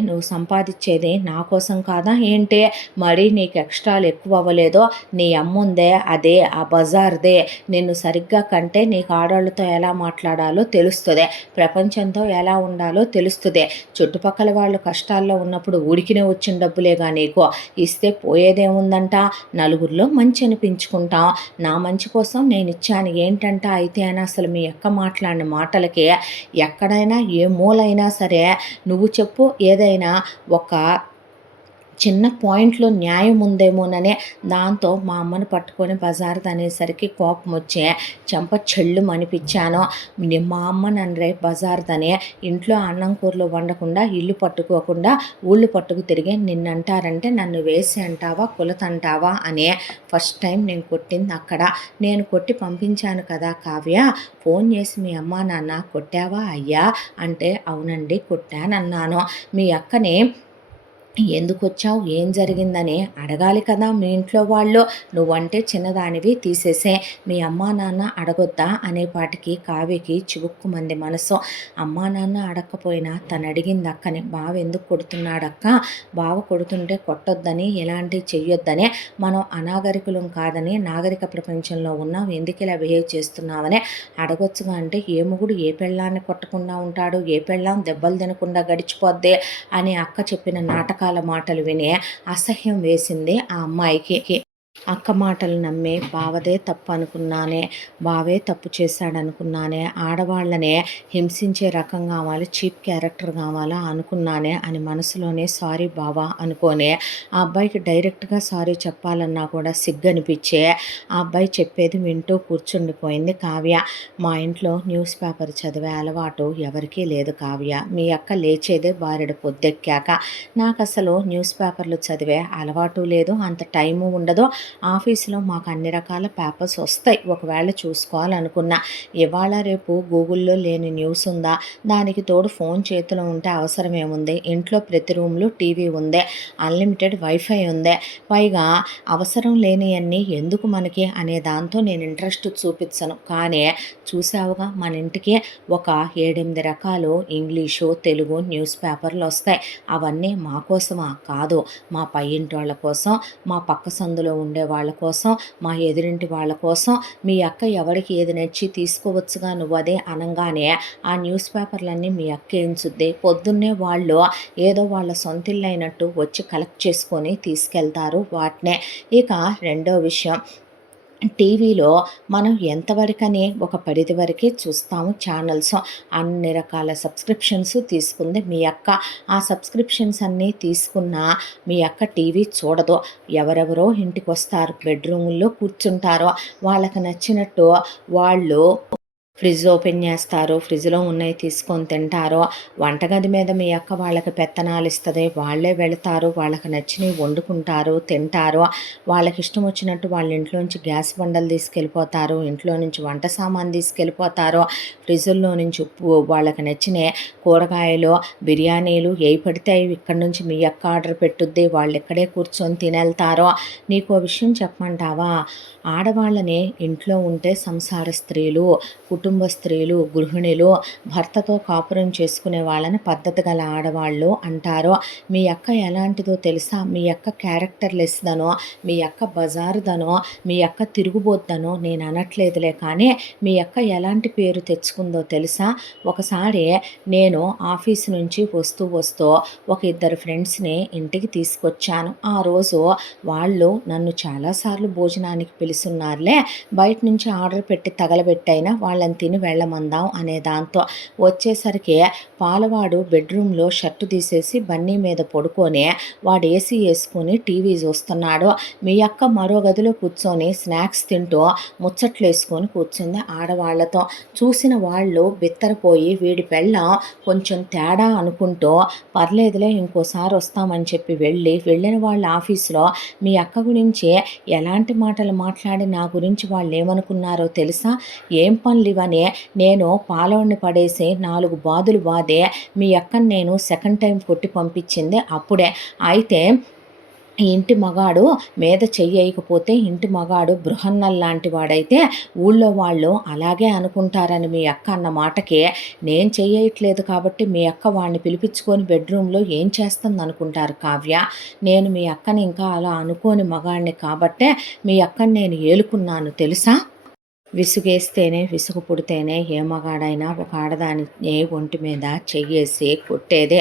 నువ్వు సంపాదించేది నా కోసం కాదా ఏంటి, మరీ నీకు ఎక్స్ట్రాలు ఎక్కువ అవ్వలేదో, నీ అమ్ముందే అదే ఆ బజార్దే, నిన్ను సరిగ్గా కంటే నీకు ఆడవాళ్ళతో ఎలా మాట్లాడాలో తెలుస్తుంది, ప్రపంచంతో ఎలా ఉండాలో తెలుస్తుంది. చుట్టుపక్కల వాళ్ళు కష్టాల్లో ఉన్నప్పుడు ఉడికినే వచ్చిన డబ్బులేగా నీకు, ఇస్తే పోయేదేముందంట, నలుగురిలో మంచి అనిపించుకుంటాం. నా మంచి కోసం నేను ఇచ్చాను ఏంటంట. అయితే అని అసలు మీ అక్క మాట్లాడిన మాటలకి ఎక్కడైనా ఏ మూలైనా సరే నువ్వు చెప్పు, ఏదైనా ఒక చిన్న పాయింట్లో న్యాయం ఉందేమోననే దాంతో మా అమ్మను పట్టుకొని బజార్ అనేసరికి కోపం వచ్చే చెంప చెళ్ళు మనిపించాను. మా అమ్మ నన్ను రేపు బజార్దనే ఇంట్లో అన్నం కూరలు వండకుండా ఇల్లు పట్టుకోకుండా ఊళ్ళు పట్టుకు తిరిగి నిన్నంటారంటే నన్ను వేసి అంటావా కులతంటావా అనే ఫస్ట్ టైం నేను కొట్టింది అక్కడ. నేను కొట్టి పంపించాను కదా కావ్య, ఫోన్ చేసి మీ అమ్మ నాన్న కొట్టావా అయ్యా అంటే అవునండి కొట్టానన్నాను. మీ అక్కని ఎందుకొచ్చావు? ఏం జరిగిందని అడగాలి కదా మీ ఇంట్లో వాళ్ళు. నువ్వంటే చిన్నదానివి తీసేసే. మీ అమ్మా నాన్న అడగొద్దా అనేపాటికి కావ్యకి చివుక్కుమంది మనసు. అమ్మా నాన్న అడగకపోయినా తను అడిగింది అక్కని. బావ ఎందుకు కొడుతున్నాడక్క? బావ కొడుతుంటే కొట్టొద్దని, ఎలాంటివి చెయ్యొద్దని, మనం అనాగరికులం కాదని, నాగరిక ప్రపంచంలో ఉన్నాం, ఎందుకు ఇలా బిహేవ్ చేస్తున్నావని అడగొచ్చుగా అంటే, ఏ మొగుడు ఏ పెళ్ళాన్ని కొట్టకుండా ఉంటాడు? ఏ పెళ్ళాం దెబ్బలు తినకుండా గడిచిపోద్ది అని అక్క చెప్పిన నాటకాల మాటలు విని అసహ్యం వేసింది ఆ అమ్మాయికి. అక్క మాటలు నమ్మి బావదే తప్పు అనుకున్నానే, బావే తప్పు చేశాడనుకున్నానే, ఆడవాళ్ళనే హింసించే రకం కావాలి, చీప్ క్యారెక్టర్ కావాలా అనుకున్నానే అని మనసులోనే సారీ బావా అనుకోనే ఆ అబ్బాయికి డైరెక్ట్గా సారీ చెప్పాలన్నా కూడా సిగ్గనిపించే ఆ అబ్బాయి చెప్పేది వింటూ కూర్చుండిపోయింది కావ్య. మా ఇంట్లో న్యూస్ పేపర్ చదివే అలవాటు ఎవరికీ లేదు కావ్య. మీ అక్క లేచేదే బారెడు పొద్దెక్కాక. నాకు అసలు న్యూస్ పేపర్లు చదివే అలవాటు లేదు, అంత టైము ఉండదు. ఆఫీసులో మాకు అన్ని రకాల పేపర్స్ వస్తాయి, ఒకవేళ చూసుకోవాలనుకున్నా. ఇవాళ రేపు గూగుల్లో లేని న్యూస్ ఉందా? దానికి తోడు ఫోన్ చేతిలో ఉంటే అవసరం ఏముంది? ఇంట్లో ప్రతి రూమ్లో టీవీ ఉందే, అన్లిమిటెడ్ వైఫై ఉందే, పైగా అవసరం లేనివన్నీ ఎందుకు మనకి అనే దాంతో నేను ఇంట్రెస్ట్ చూపించను. కానీ చూసావుగా మన ఇంటికి ఒక 7-8 రకాలు ఇంగ్లీషు తెలుగు న్యూస్ పేపర్లు వస్తాయి. అవన్నీ మా కోసమా? కాదు, మా పై ఇంటి వాళ్ళ కోసం, మా పక్క సందులో ఉండే వాళ్ళ కోసం, మా ఎదురింటి వాళ్ళ కోసం. మీ అక్క ఎవరికి ఏది నచ్చి తీసుకోవచ్చుగా, నువ్వు అదే అనంగానే ఆ న్యూస్ పేపర్లన్నీ మీ అక్క ఎంచుద్ది. పొద్దున్నే వాళ్ళు ఏదో వాళ్ళ సొంతిల్లు అయినట్టు వచ్చి కలెక్ట్ చేసుకొని తీసుకెళ్తారు వాటినే. ఇక రెండో విషయం, టీవీలో మనం ఎంతవరకని ఒక పరిధి వరకే చూస్తాము ఛానల్స్. అన్ని రకాల సబ్స్క్రిప్షన్స్ తీసుకుంది మీ అక్క. ఆ సబ్స్క్రిప్షన్స్ అన్నీ తీసుకున్న మీ అక్క టీవీ చూడదు. ఎవరెవరో ఇంటికి వస్తారు, బెడ్రూముల్లో కూర్చుంటారో, వాళ్ళకి నచ్చినట్టు వాళ్ళు ఫ్రిడ్జ్ ఓపెన్ చేస్తారు, ఫ్రిడ్జ్లో ఉన్నవి తీసుకొని తింటారో, వంటగది మీద మీ అక్క వాళ్ళకి పెత్తనాలు ఇస్తుంది, వాళ్ళే వెళతారు, వాళ్ళకి నచ్చినవి వండుకుంటారు, తింటారు. వాళ్ళకి ఇష్టం వచ్చినట్టు వాళ్ళ ఇంట్లోంచి గ్యాస్ బండలు తీసుకెళ్ళిపోతారు, ఇంట్లో నుంచి వంట సామాన్ తీసుకెళ్ళిపోతారు, ఫ్రిడ్జ్లో నుంచి ఉప్పు, వాళ్ళకి నచ్చిన కూరగాయలు, బిర్యానీలు ఏవి పడితే అవి ఇక్కడి నుంచి మీ అక్క ఆర్డర్ పెట్టుద్ది, వాళ్ళు ఇక్కడే కూర్చొని తినేళ్తారో. నీకు విషయం చెప్పమంటావా? ఆడవాళ్ళని ఇంట్లో ఉంటే సంసార స్త్రీలు, కుటుంబ స్త్రీలు, గృహిణులు, భర్తతో కాపురం చేసుకునే వాళ్ళని పద్ధతి గల ఆడవాళ్ళు అంటారు. మీ అక్క ఎలాంటిదో తెలుసా? మీ అక్క క్యారెక్టర్ లెస్దనో, మీ అక్క బజారుదనో, మీ అక్క తిరుగుబోద్దనో నేను అనట్లేదులే, కానీ మీ అక్క ఎలాంటి పేరు తెచ్చుకుందో తెలుసా? ఒకసారి నేను ఆఫీస్ నుంచి వస్తూ ఒక ఇద్దరు ఫ్రెండ్స్ని ఇంటికి తీసుకొచ్చాను. ఆ రోజు వాళ్ళు నన్ను చాలాసార్లు భోజనానికి పిలుస్తున్నారులే, బయట నుంచి ఆర్డర్ పెట్టి తగలబెట్టైనా వాళ్ళని తిని వెళ్ళమందాం అనే దాంతో వచ్చేసరికి పాలవాడు బెడ్రూమ్లో షర్టు తీసేసి బన్నీ మీద పడుకొని వాడు ఏసీ వేసుకొని టీవీ చూస్తున్నాడు. మీ అక్క మరో గదిలో కూర్చొని స్నాక్స్ తింటూ ముచ్చట్లు వేసుకొని కూర్చుంది ఆడవాళ్లతో. చూసిన వాళ్ళు బిత్తరపోయి వీడి పెళ్ళం కొంచెం తేడా అనుకుంటూ పర్లేదులే ఇంకోసారి వస్తామని చెప్పి వెళ్ళిన వాళ్ళ ఆఫీసులో మీ అక్క గురించి ఎలాంటి మాటలు మాట్లాడి నా గురించి వాళ్ళు ఏమనుకున్నారో తెలుసా? ఏం పనులు ఇవని నేను పాలవాడిని పడేసి 4 బాదులు బాదే మీ అక్కని నేను సెకండ్ టైం కొట్టి పంపించింది అప్పుడే. అయితే ఇంటి మగాడు మీద చెయ్యకపోతే ఇంటి మగాడు బృహన్నల్లాంటి వాడైతే ఊళ్ళో వాళ్ళు అలాగే అనుకుంటారని మీ అక్క అన్న మాటకి నేను చెయ్యట్లేదు కాబట్టి మీ అక్క వాడిని పిలిపించుకొని బెడ్రూమ్లో ఏం చేస్తుంది అనుకుంటారు కావ్య. నేను మీ అక్కని ఇంకా అలా అనుకోని మగాడిని కాబట్టే మీ అక్కని నేను ఏలుకున్నాను తెలుసా? విసుగేస్తేనే, విసుగు పుడితేనే ఏ మగాడైనా ఒక ఆడదాని ఒంటి మీద చెయ్యేసి కొట్టేదే.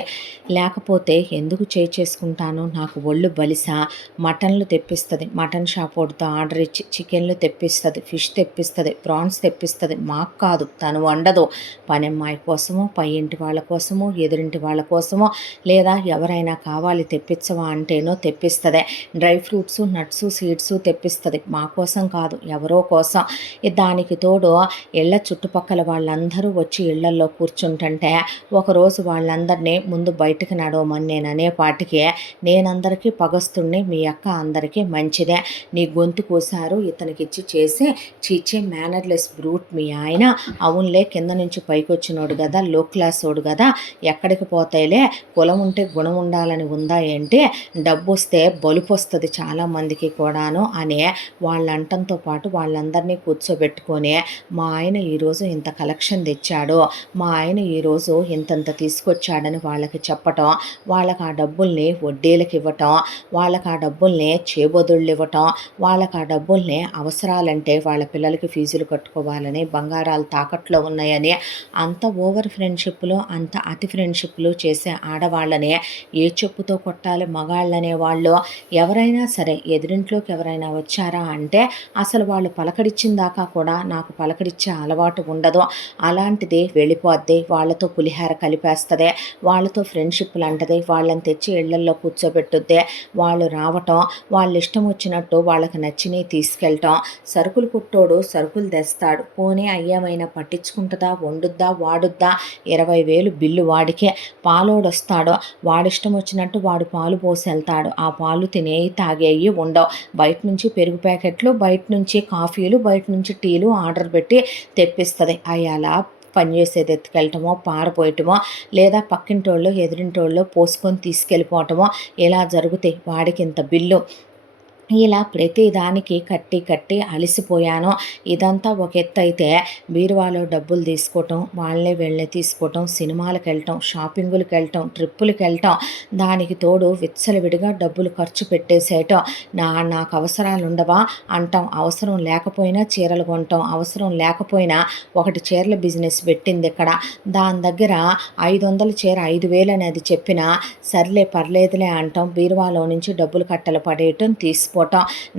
లేకపోతే ఎందుకు చేసుకుంటాను? నాకు ఒళ్ళు బలిసా? మటన్లు తెప్పిస్తుంది, మటన్ షాప్ వాడితో ఆర్డర్ ఇచ్చి చికెన్లు తెప్పిస్తుంది, ఫిష్ తెప్పిస్తుంది, ప్రాన్స్ తెప్పిస్తుంది. మాకు కాదు, తను వండదు. పనమ్మాయి కోసమో, పై ఇంటి వాళ్ళ కోసమో, ఎదురింటి వాళ్ళ కోసమో, లేదా ఎవరైనా కావాలి తెప్పించవా అంటేనో తెప్పిస్తుంది. డ్రై ఫ్రూట్స్, నట్స్, సీడ్స్ తెప్పిస్తుంది. మా కోసం కాదు, ఎవరో కోసం. దానికి తోడు ఇళ్ళ చుట్టుపక్కల వాళ్ళందరూ వచ్చి ఇళ్లల్లో కూర్చుంటుంటే ఒకరోజు వాళ్ళందరినీ ముందు బయటకు నడవమని నేను అనేపాటికి, నేనందరికీ పగస్తుడిని, మీ అక్క అందరికీ మంచిదే, నీ గొంతు కోసారు ఇతనికిచ్చి చేసి చీచే మేనర్లెస్ బ్రూట్ మీ ఆయన, అవునులే కింద నుంచి పైకి వచ్చినోడు కదా, లో క్లాస్ ఓడు కదా, ఎక్కడికి పోతాయిలే, కులం ఉంటే గుణం ఉండాలని ఉందా ఏంటి, డబ్బు వస్తే బలుపు వస్తుంది చాలామందికి కూడాను అని వాళ్ళంటంతో పాటు వాళ్ళందరినీ కూర్చోబెట్టుకొని, మా ఆయన ఈరోజు ఇంత కలెక్షన్ తెచ్చాడు, మా ఆయన ఈరోజు ఇంతంత తీసుకొచ్చాడని వాళ్ళకి చెప్పటం, వాళ్ళకి ఆ డబ్బుల్ని వడ్డీలకు ఇవ్వటం, వాళ్ళకి ఆ డబ్బుల్ని చేబొదుళ్ళు ఇవ్వటం, వాళ్ళకి ఆ డబ్బుల్ని అవసరాలంటే వాళ్ళ పిల్లలకి ఫీజులు కట్టుకోవాలని, బంగారాలు తాకట్లో ఉన్నాయని, అంత ఓవర్ ఫ్రెండ్షిప్లు, అంత అతి ఫ్రెండ్షిప్లు చేసే ఆడవాళ్ళని ఏ చెప్పుతో కొట్టాలి మగాళ్ళనే వాళ్ళు. ఎవరైనా సరే ఎదురింట్లోకి ఎవరైనా వచ్చారా అంటే అసలు వాళ్ళు పలకరించిన దాకా కూడా నాకు పలకరించే అలవాటు ఉండదు. అలాంటిది వెళ్ళిపోద్ది, వాళ్ళతో పులిహార కలిపేస్తుంది, వాళ్ళతో ఫ్రెండ్షిప్లు అంటది, వాళ్ళని తెచ్చి ఇళ్లల్లో కూర్చోబెట్టుద్ది, వాళ్ళు రావటం, వాళ్ళ ఇష్టం వచ్చినట్టు వాళ్ళకి నచ్చినవి తీసుకెళ్ళటం. సరుకులు కుట్టోడు సరుకులు తెస్తాడు, పోనీ అయ్యేమైనా పట్టించుకుంటుందా, వండుద్దా, వాడుద్దా, 20,000 బిల్లు వాడికే. పాలోడు వస్తాడు, వాడిష్టం వచ్చినట్టు వాడు పాలు పోసి వెళ్తాడు, ఆ పాలు తినేవి తాగేవి ఉండవు, బయట నుంచి పెరుగు ప్యాకెట్లు, బయట నుంచి కాఫీలు, బయట నుంచి టీలు ఆర్డర్ పెట్టి తెప్పిస్తుంది. అలా పనిచేసేది ఎత్తుకెళ్ళటమో, పారపోయటమో, లేదా పక్కింటోళ్ళు ఎదురింటోళ్ళు పోసుకొని తీసుకెళ్ళిపోవటమో ఇలా జరుగుతాయి. వాడికి ఇంత బిల్లు, ఇలా ప్రతిదానికి కట్టి కట్టి అలసిపోయాను. ఇదంతా ఒక ఎత్తు అయితే బీరువాలో డబ్బులు తీసుకోవటం, వాళ్ళే వెళ్ళి తీసుకోవటం, సినిమాలకు వెళ్ళటం, షాపింగులకు వెళ్ళటం, ట్రిప్పులకు వెళ్ళటం, దానికి తోడు విచ్చలవిడిగా డబ్బులు ఖర్చు పెట్టేసేయటం. నాకు అవసరాలు ఉండవా అంటాం, అవసరం లేకపోయినా చీరలు కొనటం, అవసరం లేకపోయినా ఒకటి చీరల బిజినెస్ పెట్టింది ఇక్కడ, దాని దగ్గర 500 చీర 5,000 అనేది చెప్పినా సర్లే పర్లేదులే అంటాం, బీరువాలో నుంచి డబ్బులు కట్టలు పడేయటం, తీసుకోవటం,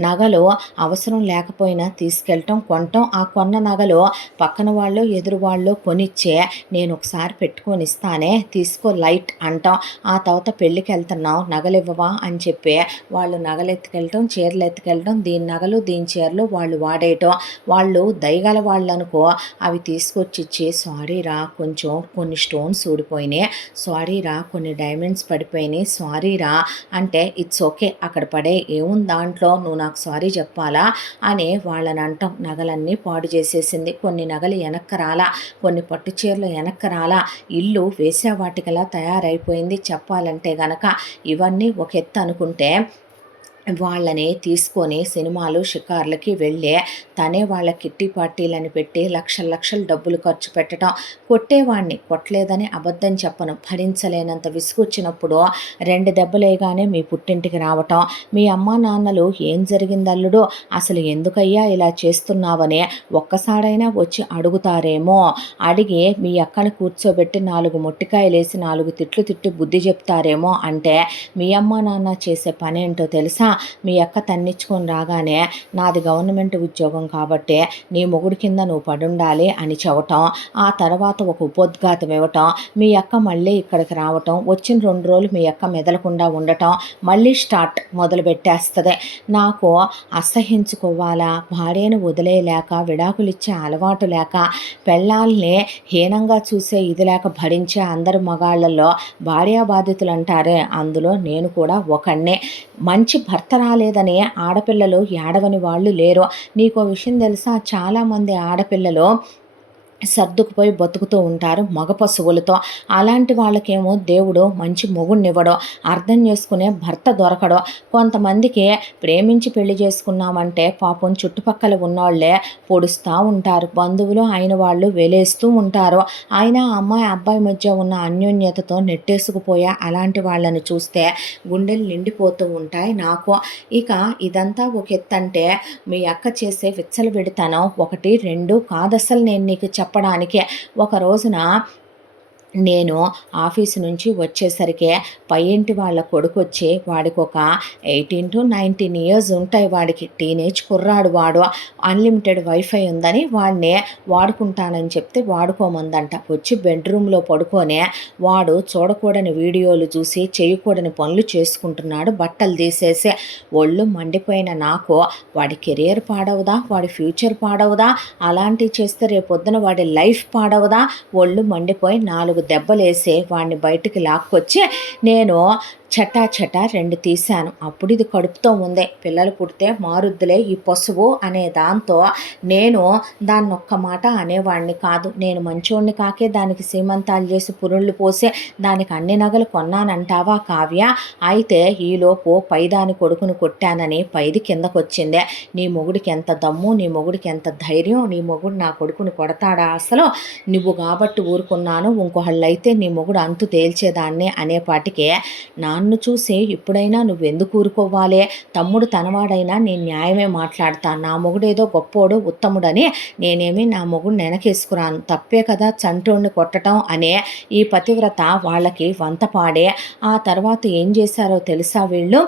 నగలు అవసరం లేకపోయినా తీసుకెళ్ళటం, కొనటం, ఆ కొన్న నగలు పక్కన వాళ్ళు ఎదురు వాళ్ళు కొనిచ్చే, నేను ఒకసారి పెట్టుకొని ఇస్తానే తీసుకో లైట్ అంటాం, ఆ తర్వాత పెళ్ళికి వెళ్తున్నాం నగలు ఇవ్వవా అని చెప్పి వాళ్ళు నగలు ఎత్తుకెళ్ళటం, చీరలు ఎత్తుకెళ్ళటం, దీని నగలు దీని చీరలు వాళ్ళు వాడేయటం. వాళ్ళు దయగల వాళ్ళు అనుకో, అవి తీసుకొచ్చి ఇచ్చి, సారీ రా కొంచెం కొన్ని స్టోన్స్ ఊడిపోయినాయి, సారీ రా కొన్ని డైమండ్స్ పడిపోయినాయి, సారీ రా అంటే ఇట్స్ ఓకే అక్కడ పడే ఏముందా దాంట్లో, నువ్వు నాకు సారీ చెప్పాలా అని వాళ్ళని అంటాం. నగలన్నీ పాడు చేసేసింది, కొన్ని నగలు వెనక్కి రాలా, కొన్ని పట్టు చీరలు వెనక్కి రాలా, ఇల్లు వేసేవాటికలా తయారైపోయింది. చెప్పాలంటే గనక ఇవన్నీ ఒక ఎత్తు అనుకుంటే, వాళ్ళని తీసుకొని సినిమాలు షికార్లకి వెళ్ళే తనే వాళ్ళ కిట్టి పార్టీలని పెట్టి లక్షలు డబ్బులు ఖర్చు పెట్టడం, కొట్టేవాడిని కొట్టలేదని అబద్ధం చెప్పను, భరించలేనంత విసుగొచ్చినప్పుడు 2 దెబ్బలేగానే మీ పుట్టింటికి రావటం, మీ అమ్మా నాన్నలు ఏం జరిగిందల్లుడు అసలు ఎందుకయ్యా ఇలా చేస్తున్నావని ఒక్కసారైనా వచ్చి అడుగుతారేమో, అడిగి మీ అక్కని కూర్చోబెట్టి 4 మొట్టికాయలేసి 4 తిట్లు తిట్టి బుద్ధి చెప్తారేమో అంటే, మీ అమ్మా నాన్న చేసే పనేంటో తెలుసా, మీ అక్క తన్నించుకొని రాగానే నాది గవర్నమెంట్ ఉద్యోగం కాబట్టి నీ మొగుడి కింద నువ్వు పడుండాలి అని చెప్పటం, ఆ తర్వాత ఒక ఉపోద్ఘాతం ఇవ్వటం, మీ అక్క మళ్ళీ ఇక్కడికి రావటం, వచ్చిన 2 రోజులు మీ అక్క మెదలకుండా ఉండటం, మళ్ళీ స్టార్ట్ మొదలు పెట్టేస్తుంది. నాకు అసహించుకోవాలా, భార్యను వదిలేయలేక, విడాకులు ఇచ్చే అలవాటు లేక, పెళ్ళాల్ని హీనంగా చూసే ఇది లేక భరించే అందరు మగాళ్ళల్లో భార్యాబాధితులు అంటారే, అందులో నేను కూడా ఒకణ్ణే. మంచి భర్త రాలేదని ఆడపిల్లలు ఏడవని వాళ్ళు లేరు. నీకో విషయం తెలుసా, చాలామంది ఆడపిల్లలు సర్దుకుపోయి బతుకుతూ ఉంటారు మగ పశువులతో. అలాంటి వాళ్ళకేమో దేవుడు మంచి మొగుడినివ్వడు, అర్థం చేసుకునే భర్త దొరకడు. కొంతమందికి ప్రేమించి పెళ్లి చేసుకున్నామంటే పాపం చుట్టుపక్కల ఉన్నోళ్లే పొడుస్తూ ఉంటారు, బంధువులు అయిన వాళ్ళు వెలేస్తూ ఉంటారు, అయినా అమ్మాయి అబ్బాయి మధ్య ఉన్న అన్యోన్యతతో నెట్టేసుకుపోయే అలాంటి వాళ్ళని చూస్తే గుండెలు నిండిపోతూ ఉంటాయి నాకు. ఇక ఇదంతా ఒక ఎత్తంటే, మీ అక్క చేసే విచ్చలవిడితనం 1, 2 కాదసలు నేను నీకు చెప్పడానికే. ఒక రోజున నేను ఆఫీసు నుంచి వచ్చేసరికి పై ఇంటి వాళ్ళ కొడుకొచ్చి వాడికి ఒక 18 to 19 ఇయర్స్ ఉంటాయి. వాడికి టీనేజ్ కుర్రాడు. వాడు అన్లిమిటెడ్ వైఫై ఉందని వాడిని వాడుకుంటానని చెప్తే వాడుకోమందంట. వచ్చి బెడ్రూమ్లో పడుకొని వాడు చూడకూడని వీడియోలు చూసి చేయకూడని పనులు చేసుకుంటున్నాడు. బట్టలు తీసేసి ఒళ్ళు మండిపోయిన నాకు వాడి కెరియర్ పాడవదా, వాడి ఫ్యూచర్ పాడవదా, అలాంటివి చేస్తే రేపొద్దున వాడి లైఫ్ పాడవదా, ఒళ్ళు మండిపోయి 4 దెబ్బలేసి వాడిని బయటికి లాక్కొచ్చి నేను చటా 2 తీశాను. అప్పుడు ఇది కడుపుతో ఉంది. పిల్లలు పుడితే మారుద్దులే ఈ పశువు అనే దాంతో నేను దాన్ని ఒక్క మాట అనేవాడిని కాదు. నేను మంచోడిని కాకే దానికి సీమంతాలు చేసి పురుళ్ళు పోసి దానికి అన్ని నగలు కొన్నానంటావా కావ్య? అయితే ఈలోపు పైదాని కొడుకును కొట్టానని పైది కిందకొచ్చిందే. నీ మొగుడికి ఎంత దమ్ము, నీ మొగుడికి ఎంత ధైర్యం, నీ మొగుడు నా కొడుకుని కొడతాడా అసలు? నువ్వు కాబట్టి ఊరుకున్నాను, ఇంకొకళ్ళైతే నీ మొగుడు అంతు తేల్చేదాన్ని అనేపాటికే నన్ను చూసి ఇప్పుడైనా నువ్వెందుకు ఊరుకోవాలి? తమ్ముడు తనవాడైనా నేను న్యాయమే మాట్లాడతాను. నా మొగుడేదో గొప్పోడు ఉత్తముడని నేనేమి నా మొగుడు వెనకేసుకురాను. తప్పే కదా చంటోడిని కొట్టడం అనే ఈ పతివ్రత వాళ్ళకి వంతపాడే. ఆ తర్వాత ఏం చేశారో తెలుసా వీళ్ళు?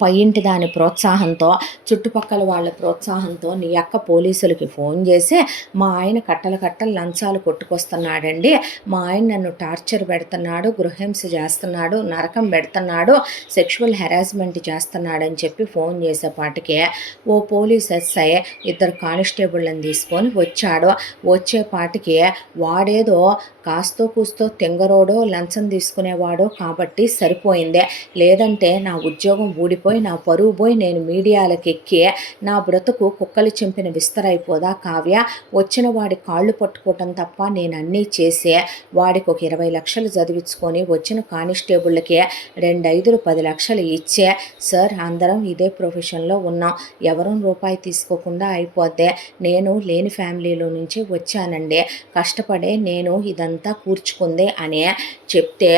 పై ఇంటి దాని ప్రోత్సాహంతో, చుట్టుపక్కల వాళ్ళ ప్రోత్సాహంతో నీ అక్క పోలీసులకి ఫోన్ చేసి మా ఆయన కట్టలు లంచాలు కొట్టుకొస్తున్నాడండి, మా ఆయన నన్ను టార్చర్ పెడుతున్నాడు, గృహహింస చేస్తున్నాడు, నరకం పెడుతున్నాడు, సెక్షువల్ హెరాస్మెంట్ చేస్తున్నాడని చెప్పి ఫోన్ చేసేపాటికే ఓ పోలీస్ ఎస్ఐ 2 కానిస్టేబుళ్ళని తీసుకొని వచ్చాడు. వచ్చేపాటికి వాడేదో కాస్తో కూస్తో తెంగరోడో లంచం తీసుకునేవాడో కాబట్టి సరిపోయిందే. లేదంటే నా ఉద్యోగం ఊడిపోయి నా పరువు పోయి నేను మీడియాలకు ఎక్కి నా బ్రతుకు కుక్కలు చింపిన విస్తరైపోదా కావ్య? వచ్చిన వాడి కాళ్ళు పట్టుకోవటం తప్ప నేను అన్నీ చేసే వాడికి ఒక 20 లక్షలు చదివించుకొని వచ్చిన కానిస్టేబుళ్ళకి 2 5 10 లక్షలు ఇచ్చే సార్ అందరం ఇదే ప్రొఫెషన్లో ఉన్నాం, ఎవరూ రూపాయి తీసుకోకుండా అయిపోద్దే, నేను లేని ఫ్యామిలీలో నుంచి వచ్చానండి, కష్టపడే నేను ఇదంతా కూర్చుకుంది అని చెప్తే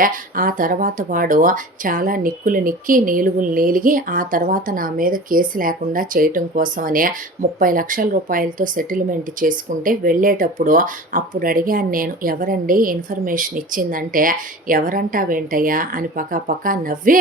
ఆ తర్వాత వాడు చాలా నిక్కులు నిక్కి నీలుగులు నీలిగి ఆ తర్వాత నా మీద కేసు లేకుండా చేయటం కోసమనే 30 లక్షల రూపాయలతో సెటిల్మెంట్ చేసుకుంటే వెళ్ళేటప్పుడు అప్పుడు అడిగాను నేను, ఎవరండి ఇన్ఫర్మేషన్ ఇచ్చిందంటే ఎవరంటావేంటయ్యా అని పక్కా నవ్వి,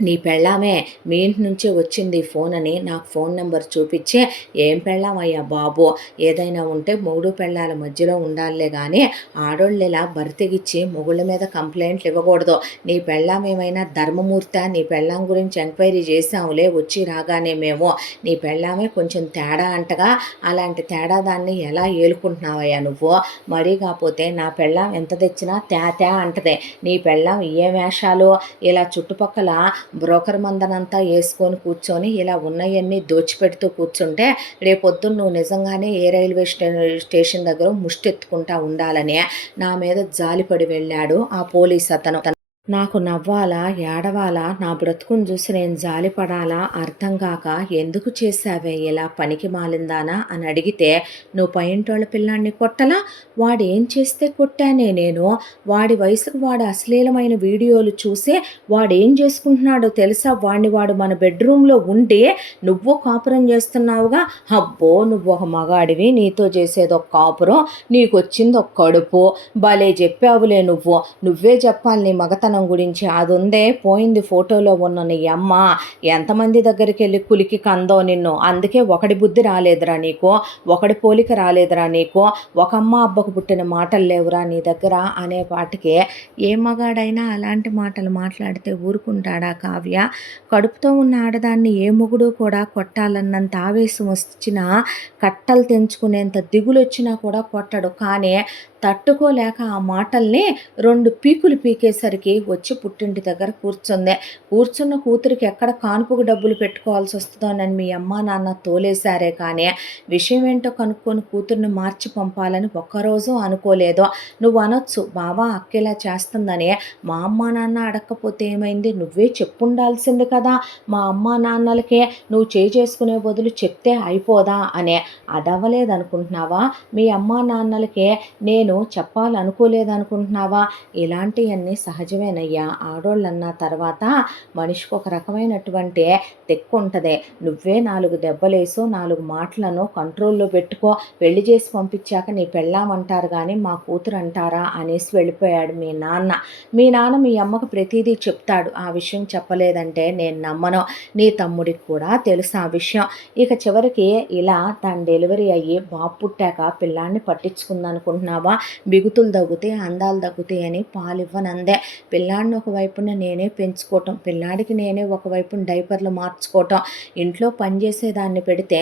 నీ పెళ్ళామే మీ ఇంటి నుంచే వచ్చింది ఫోన్ అని నాకు ఫోన్ నెంబర్ చూపించి, ఏం పెళ్ళామయ్యా బాబు, ఏదైనా ఉంటే మొగుడు పెళ్ళాల మధ్యలో ఉండాలే కానీ ఆడోళ్ళు ఇలా బరితెగిచ్చి మొగుళ్ళ మీద కంప్లైంట్లు ఇవ్వకూడదు. నీ పెళ్ళాం ఏమైనా ధర్మమూర్తి? నీ పెళ్ళాం గురించి ఎంక్వైరీ చేసాములే వచ్చి రాగానే మేము, నీ పెళ్ళామే కొంచెం తేడా అంటగా, అలాంటి తేడా దాన్ని ఎలా ఏలుకుంటున్నావయ్యా నువ్వు? మరీ కాకపోతే నా పెళ్ళాం ఎంత తెచ్చినా తే అంటదే. నీ పెళ్ళాం ఏ వేషాలు ఇలా చుట్టుపక్కల బ్రోకర్ మందనంతా వేసుకొని కూర్చొని ఇలా ఉన్నవన్నీ దోచిపెడుతూ కూర్చుంటే రేపొద్దున్న నువ్వు నిజంగానే ఏ రైల్వే స్టేషన్ దగ్గర ముష్టెత్తుకుంటా ఉండాలని నా మీద జాలిపడి వెళ్ళాడు ఆ పోలీస్ అతను. నాకు నవ్వాలా, ఏడవాలా, నా బ్రతుకుని చూసి నేను జాలిపడాలా అర్థం కాక, ఎందుకు చేశావే ఇలా పనికి మాలిందానా అని అడిగితే, నువ్వు పైంటోళ్ళ పిల్లాన్ని కొట్టలా, వాడు ఏం చేస్తే కొట్టానే నేను, వాడి వయసుకు వాడు అశ్లీలమైన వీడియోలు చూసి వాడు ఏం చేసుకుంటున్నాడో తెలుసా, వాడు మన బెడ్రూమ్లో ఉండి నువ్వు కాపురం చేస్తున్నావుగా, అబ్బో నువ్వు ఒక మగాడివి, నీతో చేసేది ఒక కాపురం, నీకు వచ్చింది ఒక కడుపు, భలే చెప్పావులే నువ్వే చెప్పాలి నీ మగతనం గురించి. అది ఉందే పోయింది ఫోటోలో ఉన్న నీ అమ్మ, ఎంతమంది దగ్గరికి వెళ్ళి కులికి కందో నిన్ను, అందుకే ఒకడి బుద్ధి రాలేదురా నీకు, ఒకడి పోలిక రాలేదురా నీకు, ఒక అమ్మ అబ్బకు పుట్టిన మాటలు లేవురా నీ దగ్గర అనే పాటికి ఏ మగాడైనా అలాంటి మాటలు మాట్లాడితే ఊరుకుంటాడా కావ్య? కడుపుతో ఉన్న ఆడదాన్ని ఏ మొగుడు కూడా కొట్టాలన్నంత ఆవేశం వచ్చినా, కట్టలు తెంచుకునేంత దిగులు వచ్చినా కూడా కొట్టడు. కానీ తట్టుకోలేక ఆ మాటల్ని 2 పీకులు పీకేసరికి వచ్చి పుట్టింటి దగ్గర కూర్చున్న కూతురికి ఎక్కడ కానుపుకు డబ్బులు పెట్టుకోవాల్సి వస్తుందోనని మీ అమ్మా నాన్న తోలేశారే కానీ విషయం ఏంటో కనుక్కొని కూతుర్ని మార్చి పంపాలని ఒక్కరోజు అనుకోలేదు. నువ్వు అనొచ్చు, బావా అక్కేలా చేస్తుందని, మా అమ్మా నాన్న అడగకపోతే ఏమైంది, నువ్వే చెప్పుండాల్సింది కదా, మా అమ్మా నాన్నలకే నువ్వు చేసుకునే బదులు చెప్తే అయిపోదా అనే. అదవ్వలేదనుకుంటున్నావా? మీ అమ్మా నాన్నలకే నేను చెప్పాలనుకోలేదనుకుంటున్నావా? ఇలాంటివన్నీ సహజమే నిజమేనయ్యా, ఆడోళ్ళన్న తర్వాత మనిషికి ఒక రకమైనటువంటి తెక్కు ఉంటుంది. నువ్వే 4 దెబ్బలేసో 4 మాటలను కంట్రోల్లో పెట్టుకో, పెళ్లి చేసి పంపించాక నీ పెళ్ళామంటారు కానీ మా కూతురు అంటారా అనేసి వెళ్ళిపోయాడు మీ నాన్న. మీ నాన్న మీ అమ్మకు ప్రతిదీ చెప్తాడు. ఆ విషయం చెప్పలేదంటే నేను నమ్మను. నీ తమ్ముడికి కూడా తెలుసు ఆ విషయం. ఇక చివరికి ఇలా తన డెలివరీ అయ్యి బాబు పుట్టాక పిల్లాన్ని పట్టించుకుందనుకుంటున్నావా? బిగుతులు తగ్గుతాయి, అందాలు తగ్గుతాయి అని పాలివ్వనందే. పిల్లాడిని ఒకవైపున నేనే పెంచుకోవటం, పిల్లాడికి నేనే ఒకవైపున డైపర్లు మార్చుకోవటం, ఇంట్లో పనిచేసేదాన్ని పెడితే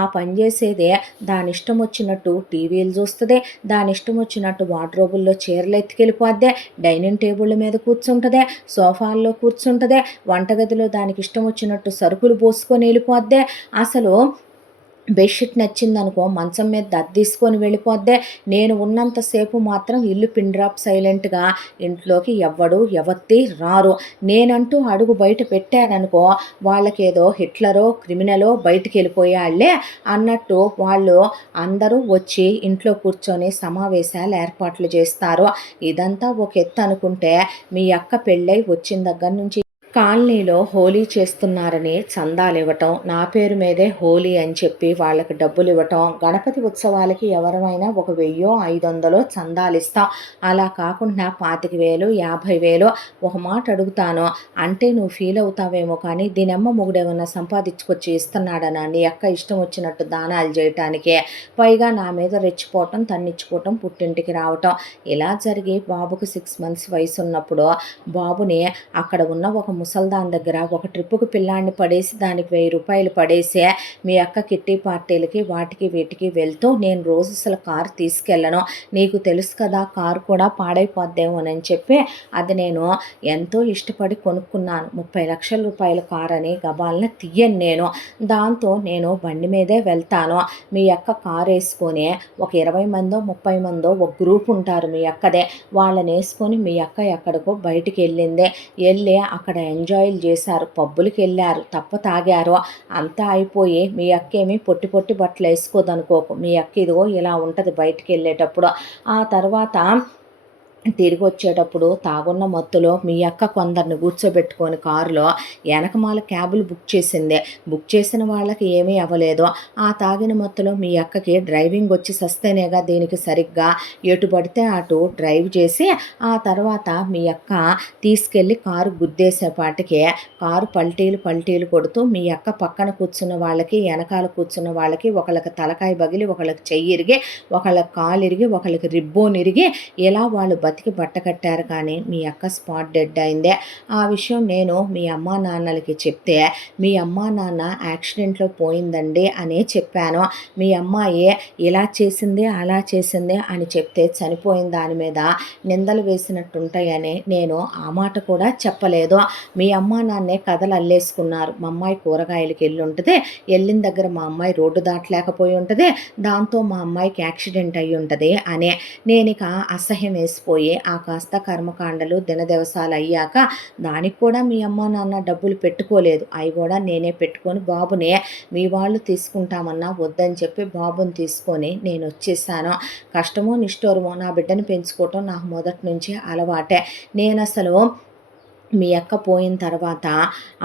ఆ పనిచేసేదే దాని ఇష్టం వచ్చినట్టు టీవీలు చూస్తుంది, దాని ఇష్టం వచ్చినట్టు వార్డ్రోబుల్లో చీరలు ఎత్తుకెళ్ళిపోద్దే, డైనింగ్ టేబుల్ మీద కూర్చుంటుంది, సోఫాల్లో కూర్చుంటుంది, వంటగదిలో దానికి ఇష్టం వచ్చినట్టు సరుకులు పోసుకొని వెళ్ళిపోద్దే, అసలు బెడ్షీట్ నచ్చిందనుకో మంచం మీద తీసుకొని వెళ్ళిపోద్దే. నేను ఉన్నంతసేపు మాత్రం ఇల్లు పిన్ డ్రాప్ సైలెంట్గా, ఇంట్లోకి ఎవత్తి రారు. నేనంటూ అడుగు బయట పెట్టాననుకో వాళ్ళకేదో హిట్లరో క్రిమినలో బయటికి వెళ్ళిపోయాళ్లే అన్నట్టు వాళ్ళు అందరూ వచ్చి ఇంట్లో కూర్చొని సమావేశాలు ఏర్పాట్లు చేస్తారు. ఇదంతా ఒక ఎత్తు అనుకుంటే, మీ అక్క పెళ్ళై వచ్చిన దగ్గర నుంచి కాలనీలో హోలీ చేస్తున్నారని చందాలు ఇవ్వటం, నా పేరు మీదే హోలీ అని చెప్పి వాళ్ళకి డబ్బులు ఇవ్వటం, గణపతి ఉత్సవాలకి ఎవరమైనా ఒక 1000-500 చందాలు ఇస్తాం. అలా కాకుండా 25,000 50,000 ఒక మాట అడుగుతాను అంటే నువ్వు ఫీల్ అవుతావేమో కానీ దీనమ్మ మొగుడేమన్నా సంపాదించుకొచ్చి ఇస్తున్నాడనా నీ అక్క ఇష్టం వచ్చినట్టు దానాలు చేయటానికే? పైగా నా మీద రెచ్చిపోవటం, తన్నిచ్చుకోవటం, పుట్టింటికి రావటం ఇలా జరిగి బాబుకు 6 months వయసు ఉన్నప్పుడు బాబుని అక్కడ ఉన్న ఒక ముసల్దాన్ దగ్గర ఒక ట్రిప్పుకు పిల్లాన్ని పడేసి దానికి 1000 రూపాయలు పడేసే మీ అక్క కిట్టి పార్టీలకి వాటికి వీటికి వెళ్తూ నేను రోజు అసలు కారు తీసుకెళ్ళను, నీకు తెలుసు కదా కారు కూడా పాడైపోద్దేమోనని చెప్పి అది నేను ఎంతో ఇష్టపడి కొనుక్కున్నాను. 30 లక్షల రూపాయల కారు అని గబాలను తీయను నేను. దాంతో నేను బండి మీదే వెళ్తాను. మీ అక్క కారు వేసుకొని ఒక 20 మందో 30 మందో ఒక గ్రూప్ ఉంటారు మీ అక్కదే, వాళ్ళని వేసుకొని మీ అక్క ఎక్కడికో బయటికి వెళ్ళిందే. వెళ్ళి అక్కడ ఎంజాయ్లు చేశారు, పబ్బులకి వెళ్ళారు, తప్ప తాగారు. అంతా అయిపోయి మీ అక్కేమి పొట్టి పొట్టి బట్టలు వేసుకోదనుకోకు, మీ అక్క ఇదిగో ఇలా ఉంటుంది బయటికి వెళ్ళేటప్పుడు. ఆ తర్వాత తిరిగి వచ్చేటప్పుడు తాగున్న మత్తులో మీ అక్క కొందరిని కూర్చోబెట్టుకొని కారులో వెనకమాల క్యాబులు బుక్ చేసిందే. బుక్ చేసిన వాళ్ళకి ఏమీ అవ్వలేదు. ఆ తాగిన మత్తులో మీ అక్కకి డ్రైవింగ్ వచ్చి సస్తేనేగా దీనికి సరిగ్గా ఎటు పడితే అటు డ్రైవ్ చేసి ఆ తర్వాత మీ అక్క తీసుకెళ్ళి కారు గుద్దేసేపాటికే కారు పల్టీలు కొడుతూ మీ అక్క పక్కన కూర్చున్న వాళ్ళకి వెనకాల కూర్చున్న వాళ్ళకి ఒకళ్ళకి తలకాయ బగిలి, ఒకళ్ళకి చెయ్యి ఇరిగి, ఒకళ్ళకి కాలు ఇరిగి, ఒకళ్ళకి రిబ్బోన్ ఇరిగి ఇలా వాళ్ళు బతికి బట్ట కట్టారు. కానీ మీ అక్క స్పాట్ డెడ్ అయిందే. ఆ విషయం నేను మీ అమ్మా నాన్నలకి చెప్తే మీ అమ్మా నాన్న యాక్సిడెంట్లో పోయిందండి అని చెప్పాను. మీ అమ్మాయి ఇలా చేసింది అలా చేసింది అని చెప్తే చనిపోయిన దాని మీద నిందలు వేసినట్టుంటాయని నేను ఆ మాట కూడా చెప్పలేదు. మీ అమ్మా నాన్నే కథలు అల్లేసుకున్నారు. మా అమ్మాయి కూరగాయలకి వెళ్ళి ఉంటుంది, వెళ్ళిన దగ్గర మా అమ్మాయి రోడ్డు దాటలేకపోయి ఉంటుంది, దాంతో మా అమ్మాయికి యాక్సిడెంట్ అయ్యి ఉంటుంది అని. నేను ఇక అసహ్యం వేసిపోయి ఆ కాస్త కర్మకాండలు దినదివసాలు అయ్యాక దానికి కూడా మీ అమ్మ నాన్న డబ్బులు పెట్టుకోలేదు. అవి కూడా నేనే పెట్టుకొని బాబుని మీ వాళ్ళు తీసుకుంటామన్నా వద్దని చెప్పి బాబుని తీసుకొని నేను వచ్చేసాను. కష్టమో నిష్ఠూరమో నా బిడ్డను పెంచుకోవటం నాకు మొదటి నుంచి అలవాటే. నేను అసలు మీ అక్క పోయిన తర్వాత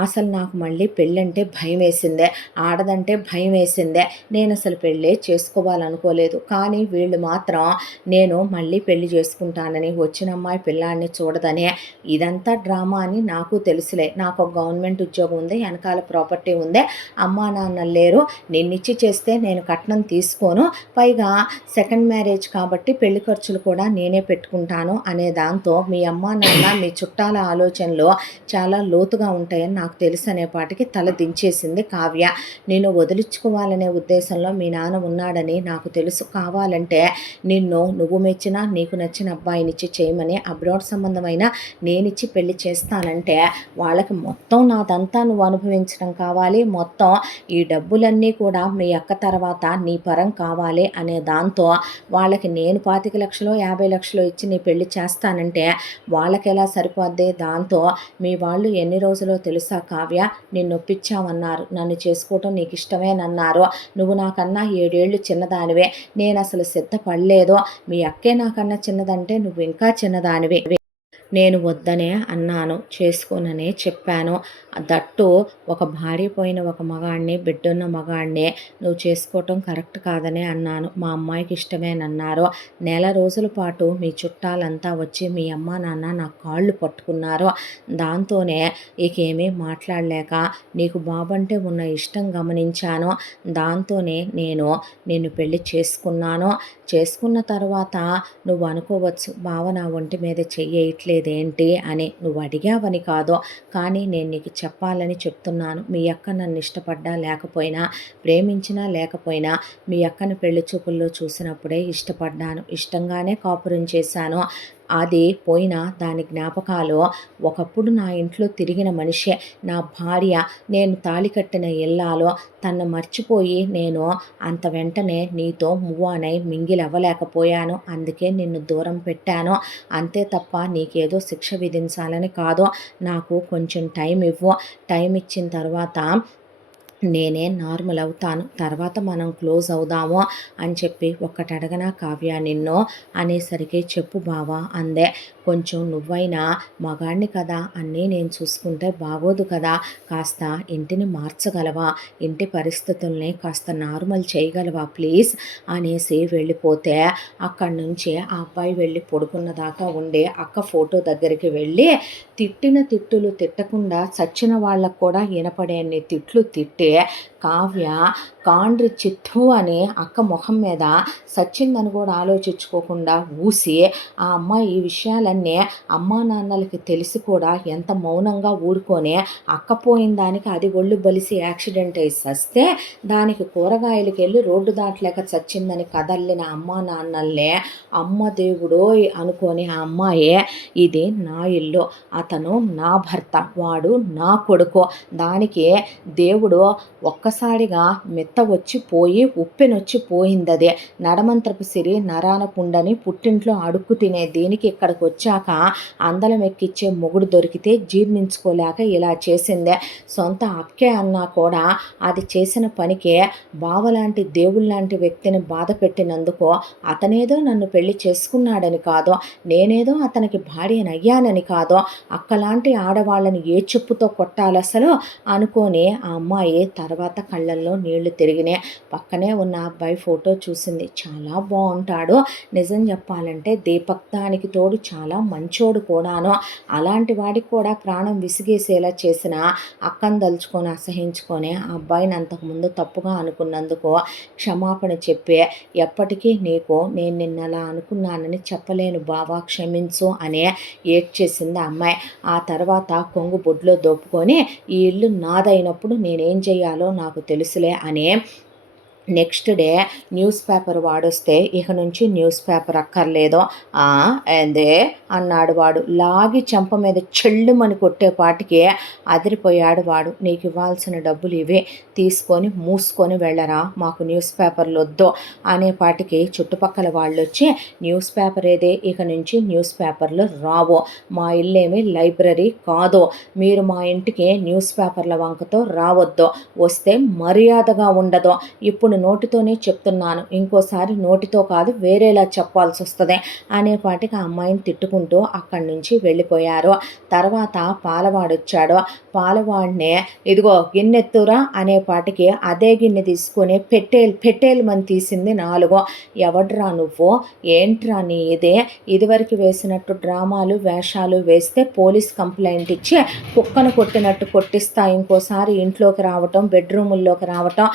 అసలు నాకు మళ్ళీ పెళ్ళంటే భయం వేసిందే, ఆడదంటే భయం వేసిందే. నేను అసలు పెళ్ళే చేసుకోవాలనుకోలేదు. కానీ వీళ్ళు మాత్రం నేను మళ్ళీ పెళ్లి చేసుకుంటానని, వచ్చిన అమ్మాయి పిల్లాడిని చూడదని, ఇదంతా డ్రామా అని నాకు తెలుసులే. నాకు ఒక గవర్నమెంట్ ఉద్యోగం ఉంది, వెనకాల ప్రాపర్టీ ఉంది, అమ్మా నాన్న లేరు, నిన్నిచ్చి చేస్తే నేను కట్నం తీసుకోను, పైగా సెకండ్ మ్యారేజ్ కాబట్టి పెళ్లి ఖర్చులు కూడా నేనే పెట్టుకుంటాను అనే దాంతో మీ అమ్మా నాన్న మీ చుట్టాల ఆలోచనలు చాలా లోతుగా ఉంటాయని నాకు తెలుసు అనేపాటికి తల దించేసింది కావ్య. నేను వదిలించుకోవాలనే ఉద్దేశంలో మీ నాన్న ఉన్నాడని నాకు తెలుసు. కావాలంటే నువ్వు మెచ్చినా నీకు నచ్చిన అబ్బాయినిచ్చి చేయమని అబ్రాడ్ సంబంధమైన నేనిచ్చి పెళ్లి చేస్తానంటే వాళ్ళకి మొత్తం నాదంతా నువ్వు అనుభవించడం కావాలి, మొత్తం ఈ డబ్బులన్నీ కూడా మీ అక్క తర్వాత నీ పరం కావాలి అనే దాంతో వాళ్ళకి నేను 25 లక్షలు 50 లక్షలు ఇచ్చి నీ పెళ్లి చేస్తానంటే వాళ్ళకి ఎలా సరిపోద్ది? దాంతో మీ వాళ్ళు ఎన్ని రోజులో తెలుసా కావ్య, నిన్ను ఒప్పించామన్నారు, నన్ను చేసుకోవటం నీకు ఇష్టమేనన్నారు, నువ్వు నాకన్నా 7 ఏళ్ళు చిన్నదానివే, నేను అసలు సిద్ధపడలేదు, మీ అక్కే నాకన్నా చిన్నదంటే నువ్వు ఇంకా చిన్నదానివే, నేను వద్దనే అన్నాను, చేసుకోననే చెప్పాను. దట్టు ఒక భార్య పోయిన ఒక మగాడిని, బిడ్డున్న మగాడిని నువ్వు చేసుకోవటం కరెక్ట్ కాదనే అన్నాను. మా అమ్మాయికి ఇష్టమేనన్నారు. నెల రోజుల పాటు మీ చుట్టాలంతా వచ్చి మీ అమ్మ నాన్న నా కాళ్ళు పట్టుకున్నారు. దాంతోనే ఇకేమీ మాట్లాడలేక నీకు బాబంటే ఉన్న ఇష్టం గమనించాను. దాంతోనే నిన్ను పెళ్లి చేసుకున్నాను. చేసుకున్న తర్వాత నువ్వు అనుకోవచ్చు, బావ నా ఒంటి మీద చెయ్యట్లేదేంటి అని. నువ్వు అడిగావని కాదు, కానీ నేను నీకు చెప్పాలని చెప్తున్నాను. మీ అక్క నన్ను ఇష్టపడ్డా లేకపోయినా, ప్రేమించినా లేకపోయినా, మీ అక్కని పెళ్లి చూపుల్లో చూసినప్పుడే ఇష్టపడ్డాను. ఇష్టంగానే కాపురం చేశాను. అది పోయినా దాని జ్ఞాపకాలు ఒకప్పుడు నా ఇంట్లో తిరిగిన మనిషే, నా భార్య, నేను తాళి కట్టిన ఇల్లాలు. తన్ను మర్చిపోయి నేను అంత వెంటనే నీతో మూవ్ ఆన్ అయి మింగిల్ అవ్వలేకపోయాను. అందుకే నిన్ను దూరం పెట్టాను. అంతే తప్ప నీకేదో శిక్ష విధించాలని కాదు. నాకు కొంచెం టైం ఇవ్వు. టైం ఇచ్చిన తర్వాత నేనే నార్మల్ అవుతాను. తర్వాత మనం క్లోజ్ అవుదాము అని చెప్పి ఒక్కటి అడగనా కావ్య నిన్ను అనేసరికి చెప్పు బావా అందే. కొంచెం నువ్వైనా మగాడిని కదా, అన్నీ నేను చూసుకుంటే బాగోదు కదా, కాస్త ఇంటిని మార్చగలవా, ఇంటి పరిస్థితుల్ని కాస్త నార్మల్ చేయగలవా ప్లీజ్ అనేసి వెళ్ళిపోతే, అక్కడి నుంచి ఆ అబ్బాయి వెళ్ళి పడుకున్న దాకా ఉండి అక్క ఫోటో దగ్గరికి వెళ్ళి తిట్టిన తిట్టులు తిట్టకుండా చచ్చిన వాళ్ళకు కూడా వినపడేన్ని తిట్లు తిట్టి కావ్య కాండ్రి చిత్తు అని అక్క ముఖం మీద సచ్చిందని కూడా ఆలోచించుకోకుండా ఊసి, ఆ అమ్మాయి ఈ విషయాలన్నీ అమ్మా నాన్నలకి తెలిసి కూడా ఎంత మౌనంగా ఊరుకొని అక్క పోయిన దానికి అది ఒళ్ళు బలిసి యాక్సిడెంట్ అయి సస్తే దానికి కూరగాయలకి వెళ్ళి రోడ్డు దాటలేక చచ్చిందని కదల్లిన అమ్మా నాన్నల్నే అమ్మ దేవుడో అనుకొని ఆ అమ్మాయి ఇది నా ఇల్లు, అతను నా భర్త, వాడు నా కొడుకు, దానికి దేవుడు ఒక్కసారిగా మెత్త వచ్చి పోయి ఉప్పెనొచ్చి పోయిందదే. నడమంత్రపు సిరి నరాన పుండని పుట్టింట్లో అడుక్కు తినే దీనికి ఇక్కడికి వచ్చాక అందలం ఎక్కిచ్చే మొగుడు దొరికితే జీర్ణించుకోలేక ఇలా చేసిందే. సొంత అక్కే అన్నా కూడా అది చేసిన పనికే బావలాంటి దేవుళ్ళలాంటి వ్యక్తిని బాధ పెట్టినందుకు అతనేదో నన్ను పెళ్లి చేసుకున్నాడని కాదు, నేనేదో అతనికి భార్యనయ్యానని కాదు, అక్కలాంటి ఆడవాళ్ళని ఏ చెప్పుతో కొట్టాలి అసలు అనుకొని ఆ అమ్మాయి తర్వాత కళ్ళల్లో నీళ్లు తిరిగినాయి. పక్కనే ఉన్న అబ్బాయి ఫోటో చూసింది. చాలా బాగుంటాడు, నిజం చెప్పాలంటే దీపక్ దానికి తోడు చాలా మంచోడు కూడాను. అలాంటి వాడికి కూడా ప్రాణం విసిగేసేలా చేసిన అక్కను దలుచుకొని అసహించుకొని ఆ అబ్బాయిని అంతకుముందు తప్పుగా అనుకున్నందుకు క్షమాపణ చెప్పి, ఎప్పటికీ నీకు నేను నిన్నలా అనుకున్నానని చెప్పలేను బావా, క్షమించు అనే ఏడ్చేసింది ఆ అమ్మాయి. ఆ తర్వాత కొంగు బొడ్లో దోపుకొని ఈ ఇల్లు నాదైనప్పుడు నేనేం చేయాలో నాకు తెలుసులే అని నెక్స్ట్ డే న్యూస్ పేపర్ వాడొస్తే ఇక నుంచి న్యూస్ పేపర్ అక్కర్లేదు ఏందే అన్నాడు వాడు. లాగి చెంప మీద చెల్లుమని కొట్టేపాటికి అదిరిపోయాడు వాడు. నీకు ఇవ్వాల్సిన డబ్బులు ఇవే, తీసుకొని మూసుకొని వెళ్ళరా, మాకు న్యూస్ పేపర్లు వద్దు అనేపాటికి చుట్టుపక్కల వాళ్ళు వచ్చి న్యూస్ పేపర్ ఏదే, ఇక నుంచి న్యూస్ పేపర్లు రావు, మా ఇల్లేమి లైబ్రరీ కాదు, మీరు మా ఇంటికి న్యూస్ పేపర్ల వంకతో రావద్దు, వస్తే మర్యాదగా ఉండదు, ఇప్పుడు నోటితోనే చెప్తున్నాను, ఇంకోసారి నోటితో కాదు వేరేలా చెప్పాల్సి వస్తుంది అనేపాటికి ఆ అమ్మాయిని తిట్టుకుంటూ అక్కడి నుంచి వెళ్ళిపోయారు. తర్వాత పాలవాడొచ్చాడు. పాలవాడినే ఇదిగో గిన్నెత్తురా అనేపాటికి అదే గిన్నె తీసుకొని పెట్టేలు తీసింది 4. ఎవడ్రా నువ్వు, ఏంట్రా నీ ఇదే, ఇదివరకు వేసినట్టు డ్రామాలు వేషాలు వేస్తే పోలీస్ కంప్లైంట్ ఇచ్చి కుక్కను కొట్టినట్టు కొట్టిస్తా, ఇంకోసారి ఇంట్లోకి రావటం బెడ్రూముల్లోకి రావటం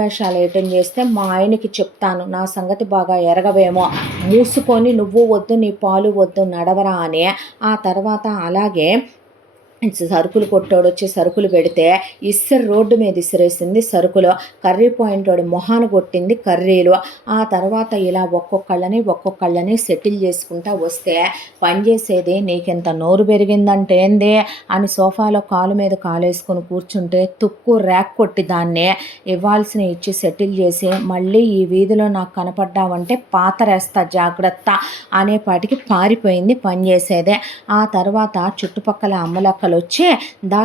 వేషాలు వేయటం చేస్తే మా ఆయనకి చెప్తాను, నా సంగతి బాగా ఎరగవేమో, మూసుకొని నువ్వు వద్దు నీ పాలు వద్దు నడవరా అని. ఆ తర్వాత అలాగే సరుకులు కొట్టోడు వచ్చి సరుకులు పెడితే రోడ్డు మీద ఇసిరేసింది సరుకులు, కర్రీ పాయింట్ వాడి మొహాను కొట్టింది కర్రీలు. ఆ తర్వాత ఇలా ఒక్కొక్కళ్ళని సెటిల్ చేసుకుంటా వస్తే పనిచేసేది నీకెంత నోరు పెరిగిందంటే ఏంది అని సోఫాలో కాలు మీద కాలేసుకొని కూర్చుంటే తుక్కు ర్యాక్ కొట్టి దాన్నే ఇవ్వాల్సిన ఇచ్చి సెటిల్ చేసి, మళ్ళీ ఈ వీధిలో నాకు కనపడ్డావంటే పాతరేస్తా జాగ్రత్త అనేపాటికి పారిపోయింది పనిచేసేదే. ఆ తర్వాత చుట్టుపక్కల అమ్మలక్కలు చుట్టాలు వచ్చి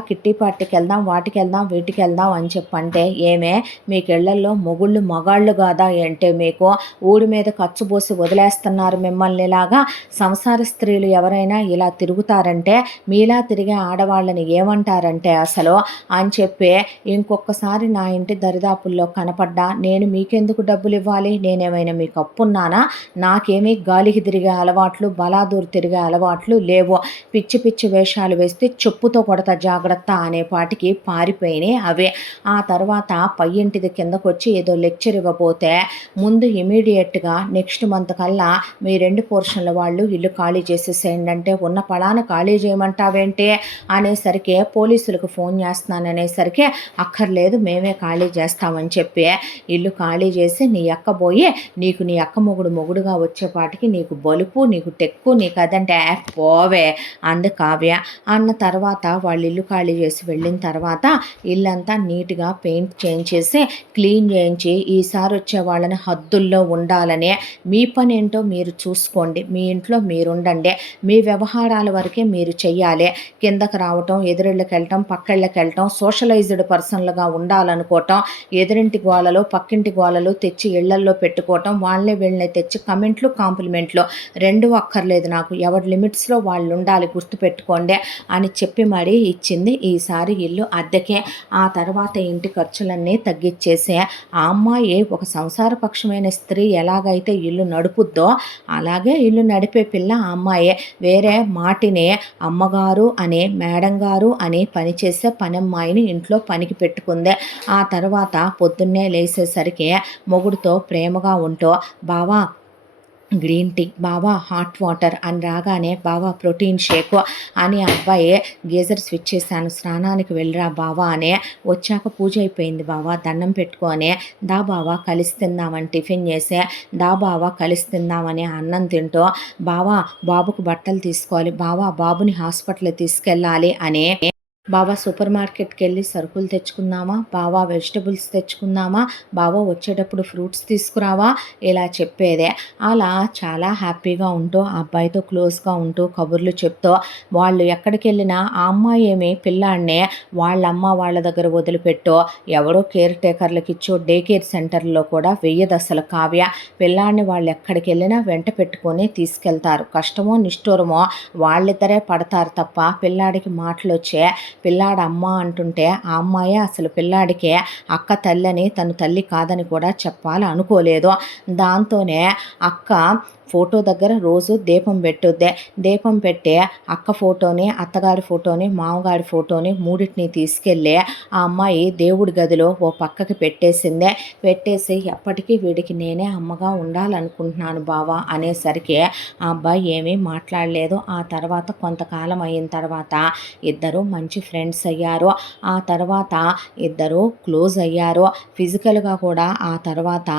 కిట్టి పార్టీకి వెళ్దాం, వాటికి వెళ్దాం, వీటికి వెళ్దాం అని చెప్పంటే, ఏమే మీకు ఇళ్లల్లో మొగుళ్ళు మగాళ్ళు కాదా అంటే, మీకు ఊడి మీద ఖర్చుపోసి వదిలేస్తున్నారు మిమ్మల్ని. ఇలాగా సంసార స్త్రీలు ఎవరైనా ఇలా తిరుగుతారంటే, మీలా తిరిగే ఆడవాళ్ళని ఏమంటారంటే అసలు అని చెప్పి, ఇంకొకసారి నా ఇంటి దరిదాపుల్లో కనపడ్డా నేను మీకెందుకు డబ్బులు ఇవ్వాలి, నేనేమైనా మీకు అప్పున్నానా, నాకేమీ గాలికి తిరిగే అలవాట్లు, బలాదూరు తిరిగే అలవాట్లు లేవు, పిచ్చి పిచ్చి వేషాలు వేస్తే చెప్పుతో కొడతా జాగ్రత్త అనే పాటికి పారిపోయినాయి అవే. ఆ తర్వాత పై ఇంటిది కిందకు వచ్చి ఏదో లెక్చర్ ఇవ్వబోతే, ముందు ఇమీడియట్గా నెక్స్ట్ మంత్ కల్లా మీ 2 పోర్షన్ల వాళ్ళు ఇల్లు ఖాళీ చేసేసేయండి అంటే, ఉన్న పళాన ఖాళీ చేయమంటావేంటి అనేసరికి, పోలీసులకు ఫోన్ చేస్తున్నాను అనేసరికి, అక్కర్లేదు మేమే ఖాళీ చేస్తామని చెప్పి ఇల్లు ఖాళీ చేసి, నీ అక్క పోయి నీకు నీ అక్క మొగుడుగా వచ్చేపాటికి నీకు బలుపు, నీకు టెక్కు, నీకు అదంటే పోవే అంది కావ్య. అన్న తర్వాత వాళ్ళు ఇల్లు ఖాళీ చేసి వెళ్ళిన తర్వాత ఇల్లంతా నీట్గా పెయింట్ చేయించేసి క్లీన్ చేయించి, ఈసారి వచ్చే వాళ్ళని హద్దుల్లో ఉండాలని, మీ పని ఏంటో మీరు చూసుకోండి, మీ ఇంట్లో మీరుండండి, మీ వ్యవహారాల వరకే మీరు చెయ్యాలి, కిందకు రావటం, ఎదురిళ్ళకి వెళ్ళటం, పక్కళ్ళకి వెళ్ళటం, సోషలైజ్డ్ పర్సన్లుగా ఉండాలనుకోవటం, ఎదురింటి గోళలు పక్కింటి గోళలు తెచ్చి ఇళ్లల్లో పెట్టుకోవటం, వాళ్ళే వీళ్ళని తెచ్చి కమెంట్లు కాంప్లిమెంట్లు రెండు అక్కర్లేదు, నాకు ఎవరి లిమిట్స్లో వాళ్ళు ఉండాలి, గుర్తుపెట్టుకోండి అని చెప్పి మరీ ఇచ్చింది ఈసారి ఇల్లు అద్దెకే. ఆ తర్వాత ఇంటి ఖర్చులన్నీ తగ్గించేసి, ఆ అమ్మాయి ఒక సంసారపక్షమైన స్త్రీ ఎలాగైతే ఇల్లు నడుపుద్దో అలాగే ఇల్లు నడిపే పిల్ల ఆ అమ్మాయే. వేరే మాటిని అమ్మగారు అని, మేడం గారు అని పనిచేసే పనమ్మాయిని ఇంట్లో పనికి పెట్టుకుందే. ఆ తర్వాత పొద్దున్నే లేసేసరికి మొగుడుతో ప్రేమగా ఉంటూ, బావా గ్రీన్ టీ, బావా హాట్ వాటర్ అని రాగానే, బావా ప్రోటీన్ షేక్ అని అబ్బాయి గీజర్ స్విచ్ చేశాను, స్నానానికి వెళ్ళరా బావా అని, వచ్చాక పూజ అయిపోయింది బావా దండం పెట్టుకొని, దా బావా కలిసి తిందామని టిఫిన్ చేసే, దా బావా కలిసి తిందామని అన్నం తింటూ, బావా బాబుకు బట్టలు తీసుకోవాలి, బావా బాబుని హాస్పిటల్ తీసుకెళ్ళాలి అని, బావా సూపర్ మార్కెట్కి వెళ్ళి సరుకులు తెచ్చుకుందామా, బావా వెజిటబుల్స్ తెచ్చుకుందామా, బావా వచ్చేటప్పుడు ఫ్రూట్స్ తీసుకురావా, ఇలా చెప్పేదే. అలా చాలా హ్యాపీగా ఉంటూ ఆ అబ్బాయితో క్లోజ్గా ఉంటూ కబుర్లు చెప్తూ, వాళ్ళు ఎక్కడికి వెళ్ళినా ఆ అమ్మాయి ఏమి పిల్లాడిని వాళ్ళమ్మ వాళ్ళ దగ్గర వదిలిపెట్టో, ఎవరో కేర్ టేకర్లకు ఇచ్చో, డే కేర్ సెంటర్లో కూడా వెయ్యదు అసలు కావ్య. పిల్లాడిని వాళ్ళు ఎక్కడికి వెళ్ళినా వెంట పెట్టుకొని తీసుకెళ్తారు, కష్టమో నిష్ఠూరమో వాళ్ళిద్దరే పడతారు తప్ప పిల్లాడికి మాటలు వచ్చే, పిల్లాడు అమ్మ అంటుంటే ఆ అమ్మాయే అసలు పిల్లాడికే అక్క తల్లని, తను తల్లి కాదని కూడా చెప్పాలి అనుకోలేదు. దాంతోనే అక్క ఫోటో దగ్గర రోజు దీపం పెట్టుద్దే, దీపం పెట్టి అక్క ఫోటోని, అత్తగారి ఫోటోని, మామగారి ఫోటోని మూడింటిని తీసుకెళ్ళి ఆ అమ్మాయి దేవుడి గదిలో ఓ పక్కకి పెట్టేసిందే. పెట్టేసి, ఎప్పటికీ వీడికి నేనే అమ్మగా ఉండాలనుకుంటున్నాను బావా అనేసరికి ఆ అబ్బాయి ఏమీ మాట్లాడలేదు. ఆ తర్వాత కొంతకాలం అయిన తర్వాత ఇద్దరు మంచి ఫ్రెండ్స్ అయ్యారు. ఆ తర్వాత ఇద్దరు క్లోజ్ అయ్యారు ఫిజికల్గా కూడా. ఆ తర్వాత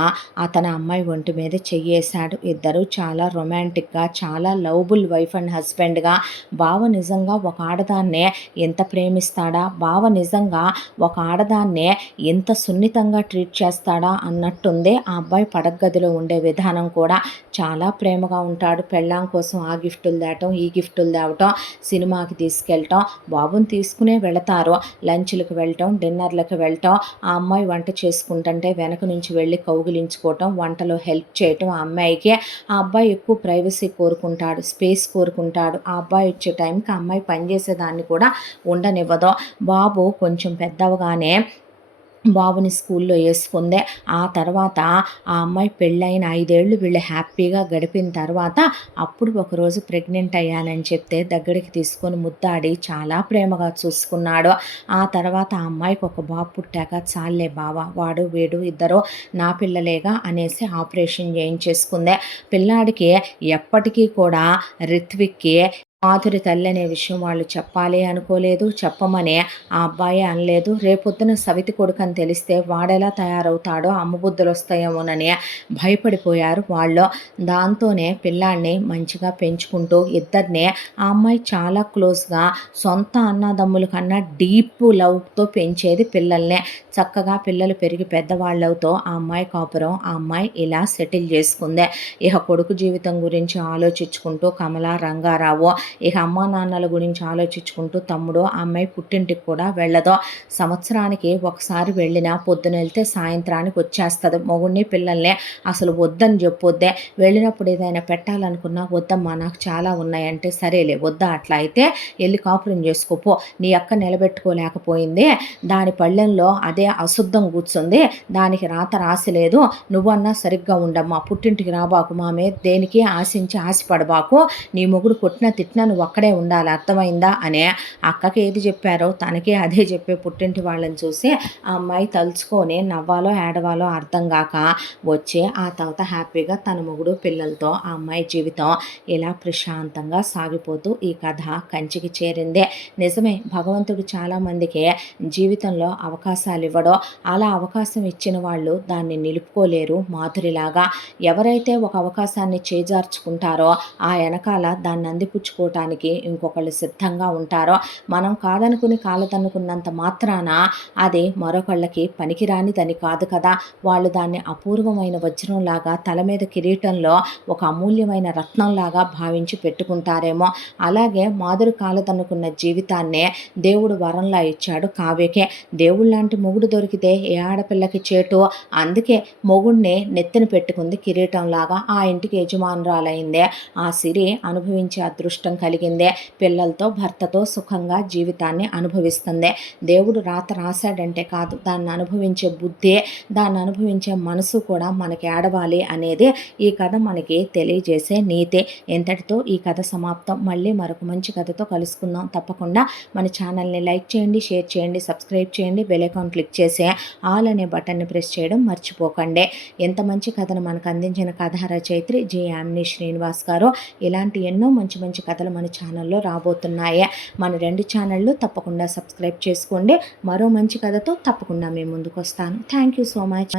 అతని అమ్మాయి ఒంటి మీద చెయ్యేశాడు. ఇద్దరు చాలా రొమాంటిక్గా, చాలా లవబుల్ వైఫ్ అండ్ హస్బెండ్గా. బావ నిజంగా ఒక ఆడదాన్నే ఎంత ప్రేమిస్తాడా, బావ నిజంగా ఒక ఆడదాన్నే ఎంత సున్నితంగా ట్రీట్ చేస్తాడా అన్నట్టుంది ఆ అబ్బాయి పడగదిలో ఉండే విధానం కూడా. చాలా ప్రేమగా ఉంటాడు. పెళ్ళాం కోసం ఆ గిఫ్టులు తేవటం, ఈ గిఫ్టులు తేవటం, సినిమాకి తీసుకెళ్ళటం, బాబుని తీసుకునే వెళతారు, లంచ్లకు వెళ్ళటం, డిన్నర్లకు వెళ్ళటం, ఆ అమ్మాయి వంట చేసుకుంటుంటే వెనక నుంచి వెళ్ళి కౌగిలించుకోవటం, వంటలో హెల్ప్ చేయటం ఆ అమ్మాయికి. ఆ అబ్బాయి ఎక్కువ ప్రైవసీ కోరుకుంటాడు, స్పేస్ కోరుకుంటాడు. ఆ అబ్బాయి వచ్చే టైంకి ఆ అమ్మాయి పనిచేసేదాన్ని కూడా ఉండనివ్వదు. బాబు కొంచెం పెద్దవగానే బాబుని స్కూల్లో వేసుకుందే. ఆ తర్వాత ఆ అమ్మాయి పెళ్ళైన 5 ఏళ్ళు వీళ్ళు హ్యాపీగా గడిపిన తర్వాత అప్పుడు ఒకరోజు ప్రెగ్నెంట్ అయ్యానని చెప్తే దగ్గరికి తీసుకొని ముద్దాడి చాలా ప్రేమగా చూసుకున్నాడు. ఆ తర్వాత ఆ అమ్మాయికి ఒక బాబు పుట్టాక, చాలే బావ వాడు వీడు ఇద్దరు నా పిల్లలేగా అనేసి ఆపరేషన్ చేయించేసుకుందే. పిల్లాడికి ఎప్పటికీ కూడా రిత్విక్కి మాధురి తల్లి అనే విషయం వాళ్ళు చెప్పాలి అనుకోలేదు, చెప్పమని ఆ అబ్బాయి అనలేదు. రేపొద్దున సవితి కొడుకు అని తెలిస్తే వాడెలా తయారవుతాడో, అమ్మబుద్ధులు వస్తాయేమోనని భయపడిపోయారు వాళ్ళు. దాంతోనే పిల్లాడిని మంచిగా పెంచుకుంటూ ఇద్దరిని ఆ అమ్మాయి చాలా క్లోజ్గా, సొంత అన్నదమ్ముల కన్నా డీప్ లవ్తో పెంచేది పిల్లల్నే. చక్కగా పిల్లలు పెరిగి పెద్దవాళ్ళతో ఆ అమ్మాయి కాపురం ఆ అమ్మాయి ఇలా సెటిల్ చేసుకుందే. ఇక కొడుకు జీవితం గురించి ఆలోచించుకుంటూ కమలా, రంగారావు ఇక అమ్మా నాన్నల గురించి ఆలోచించుకుంటూ తమ్ముడు ఆ అమ్మాయి పుట్టింటికి కూడా వెళ్ళదు. సంవత్సరానికి ఒకసారి వెళ్ళినా పొద్దున వెళ్తే సాయంత్రానికి వచ్చేస్తుంది. మొగుడిని పిల్లల్ని అసలు వద్దని చెప్పొద్దే. వెళ్ళినప్పుడు ఏదైనా పెట్టాలనుకున్నా వద్దమ్మా నాకు చాలా ఉన్నాయంటే సరేలే వద్దా అట్లా అయితే వెళ్ళి కాపురం చేసుకోపో, నీ అక్క నిలబెట్టుకోలేకపోయింది, దాని పళ్ళెంలో అదే అశుద్ధం కూర్చుంది, దానికి రాత రాసిలేదు, నువ్వన్నా సరిగ్గా ఉండమ్మా, పుట్టింటికి రాబాకు మామే, దేనికి ఆశించి ఆశపడబాకు, నీ మొగుడు కొట్టిన తిట్టిన నువ్వు అక్కడే ఉండాలి అర్థమైందా అనే అక్కకి ఏది చెప్పారో తనకే అదే చెప్పే పుట్టింటి వాళ్ళని చూసి ఆ అమ్మాయి తలుచుకొని నవ్వాలో ఏడవాలో అర్థం కాక వచ్చి ఆ తర్వాత హ్యాపీగా తన మొగుడు పిల్లలతో ఆ అమ్మాయి జీవితం ఇలా ప్రశాంతంగా సాగిపోతూ ఈ కథ కంచికి చేరిందే. నిజమే, భగవంతుడు చాలామందికి జీవితంలో అవకాశాలు ఇవ్వడం, అలా అవకాశం ఇచ్చిన వాళ్ళు దాన్ని నిలుపుకోలేరు. మాధురిలాగా ఎవరైతే ఒక అవకాశాన్ని చేజార్చుకుంటారో ఆ వెనకాల దాన్ని అందిపుచ్చుకోవటానికి ఇంకొకళ్ళు సిద్ధంగా ఉంటారో, మనం కాదనుకుని కాలదనుకున్నంత మాత్రాన అది మరొకళ్ళకి పనికిరానిదని కాదు కదా. వాళ్ళు దాన్ని అపూర్వమైన వజ్రంలాగా తల మీద కిరీటంలో ఒక అమూల్యమైన రత్నంలాగా భావించి పెట్టుకుంటారేమో. అలాగే మాధురి కాలదనుకున్న జీవితాన్నే దేవుడు వరంలా ఇచ్చాడు కావ్యకే. దేవుడు లాంటి మొగుడు దొరికితే ఏ ఆడపిల్లకి చేటు. అందుకే మొగుడిని నెత్తిన పెట్టుకుంది కిరీటంలాగా, ఆ ఇంటికి యజమానురాలైందే, ఆ సిరి అనుభవించే అదృష్టం కలిగిందే, పిల్లలతో భర్తతో సుఖంగా జీవితాన్ని అనుభవిస్తుంది. దేవుడు రాత రాశాడంటే కాదు, దాన్ని అనుభవించే బుద్ధి, దాన్ని అనుభవించే మనసు కూడా మనకి ఆడవాలి అనేది ఈ కథ మనకి తెలియజేసే నీతి. ఎంతటితో ఈ కథ సమాప్తం. మళ్ళీ మరొక మంచి కథతో కలుసుకుందాం. తప్పకుండా మన ఛానల్ని లైక్ చేయండి, షేర్ చేయండి, సబ్స్క్రైబ్ చేయండి, బెల్ ఐకాన్ క్లిక్ చేసి ఆల్ అనే బటన్ని ప్రెస్ చేయడం మర్చిపోకండి. ఎంత మంచి కథను మనకు అందించిన కథా రచయిత్రి జి యామిని శ్రీనివాస్ గారు. ఇలాంటి ఎన్నో మంచి మంచి కథలు మన ఛానల్లో రాబోతున్నాయి. మన 2 ఛానళ్ళు తప్పకుండా సబ్స్క్రైబ్ చేసుకోండి. మరో మంచి కథతో తప్పకుండా మేము ముందుకు వస్తాను. Thank you so much.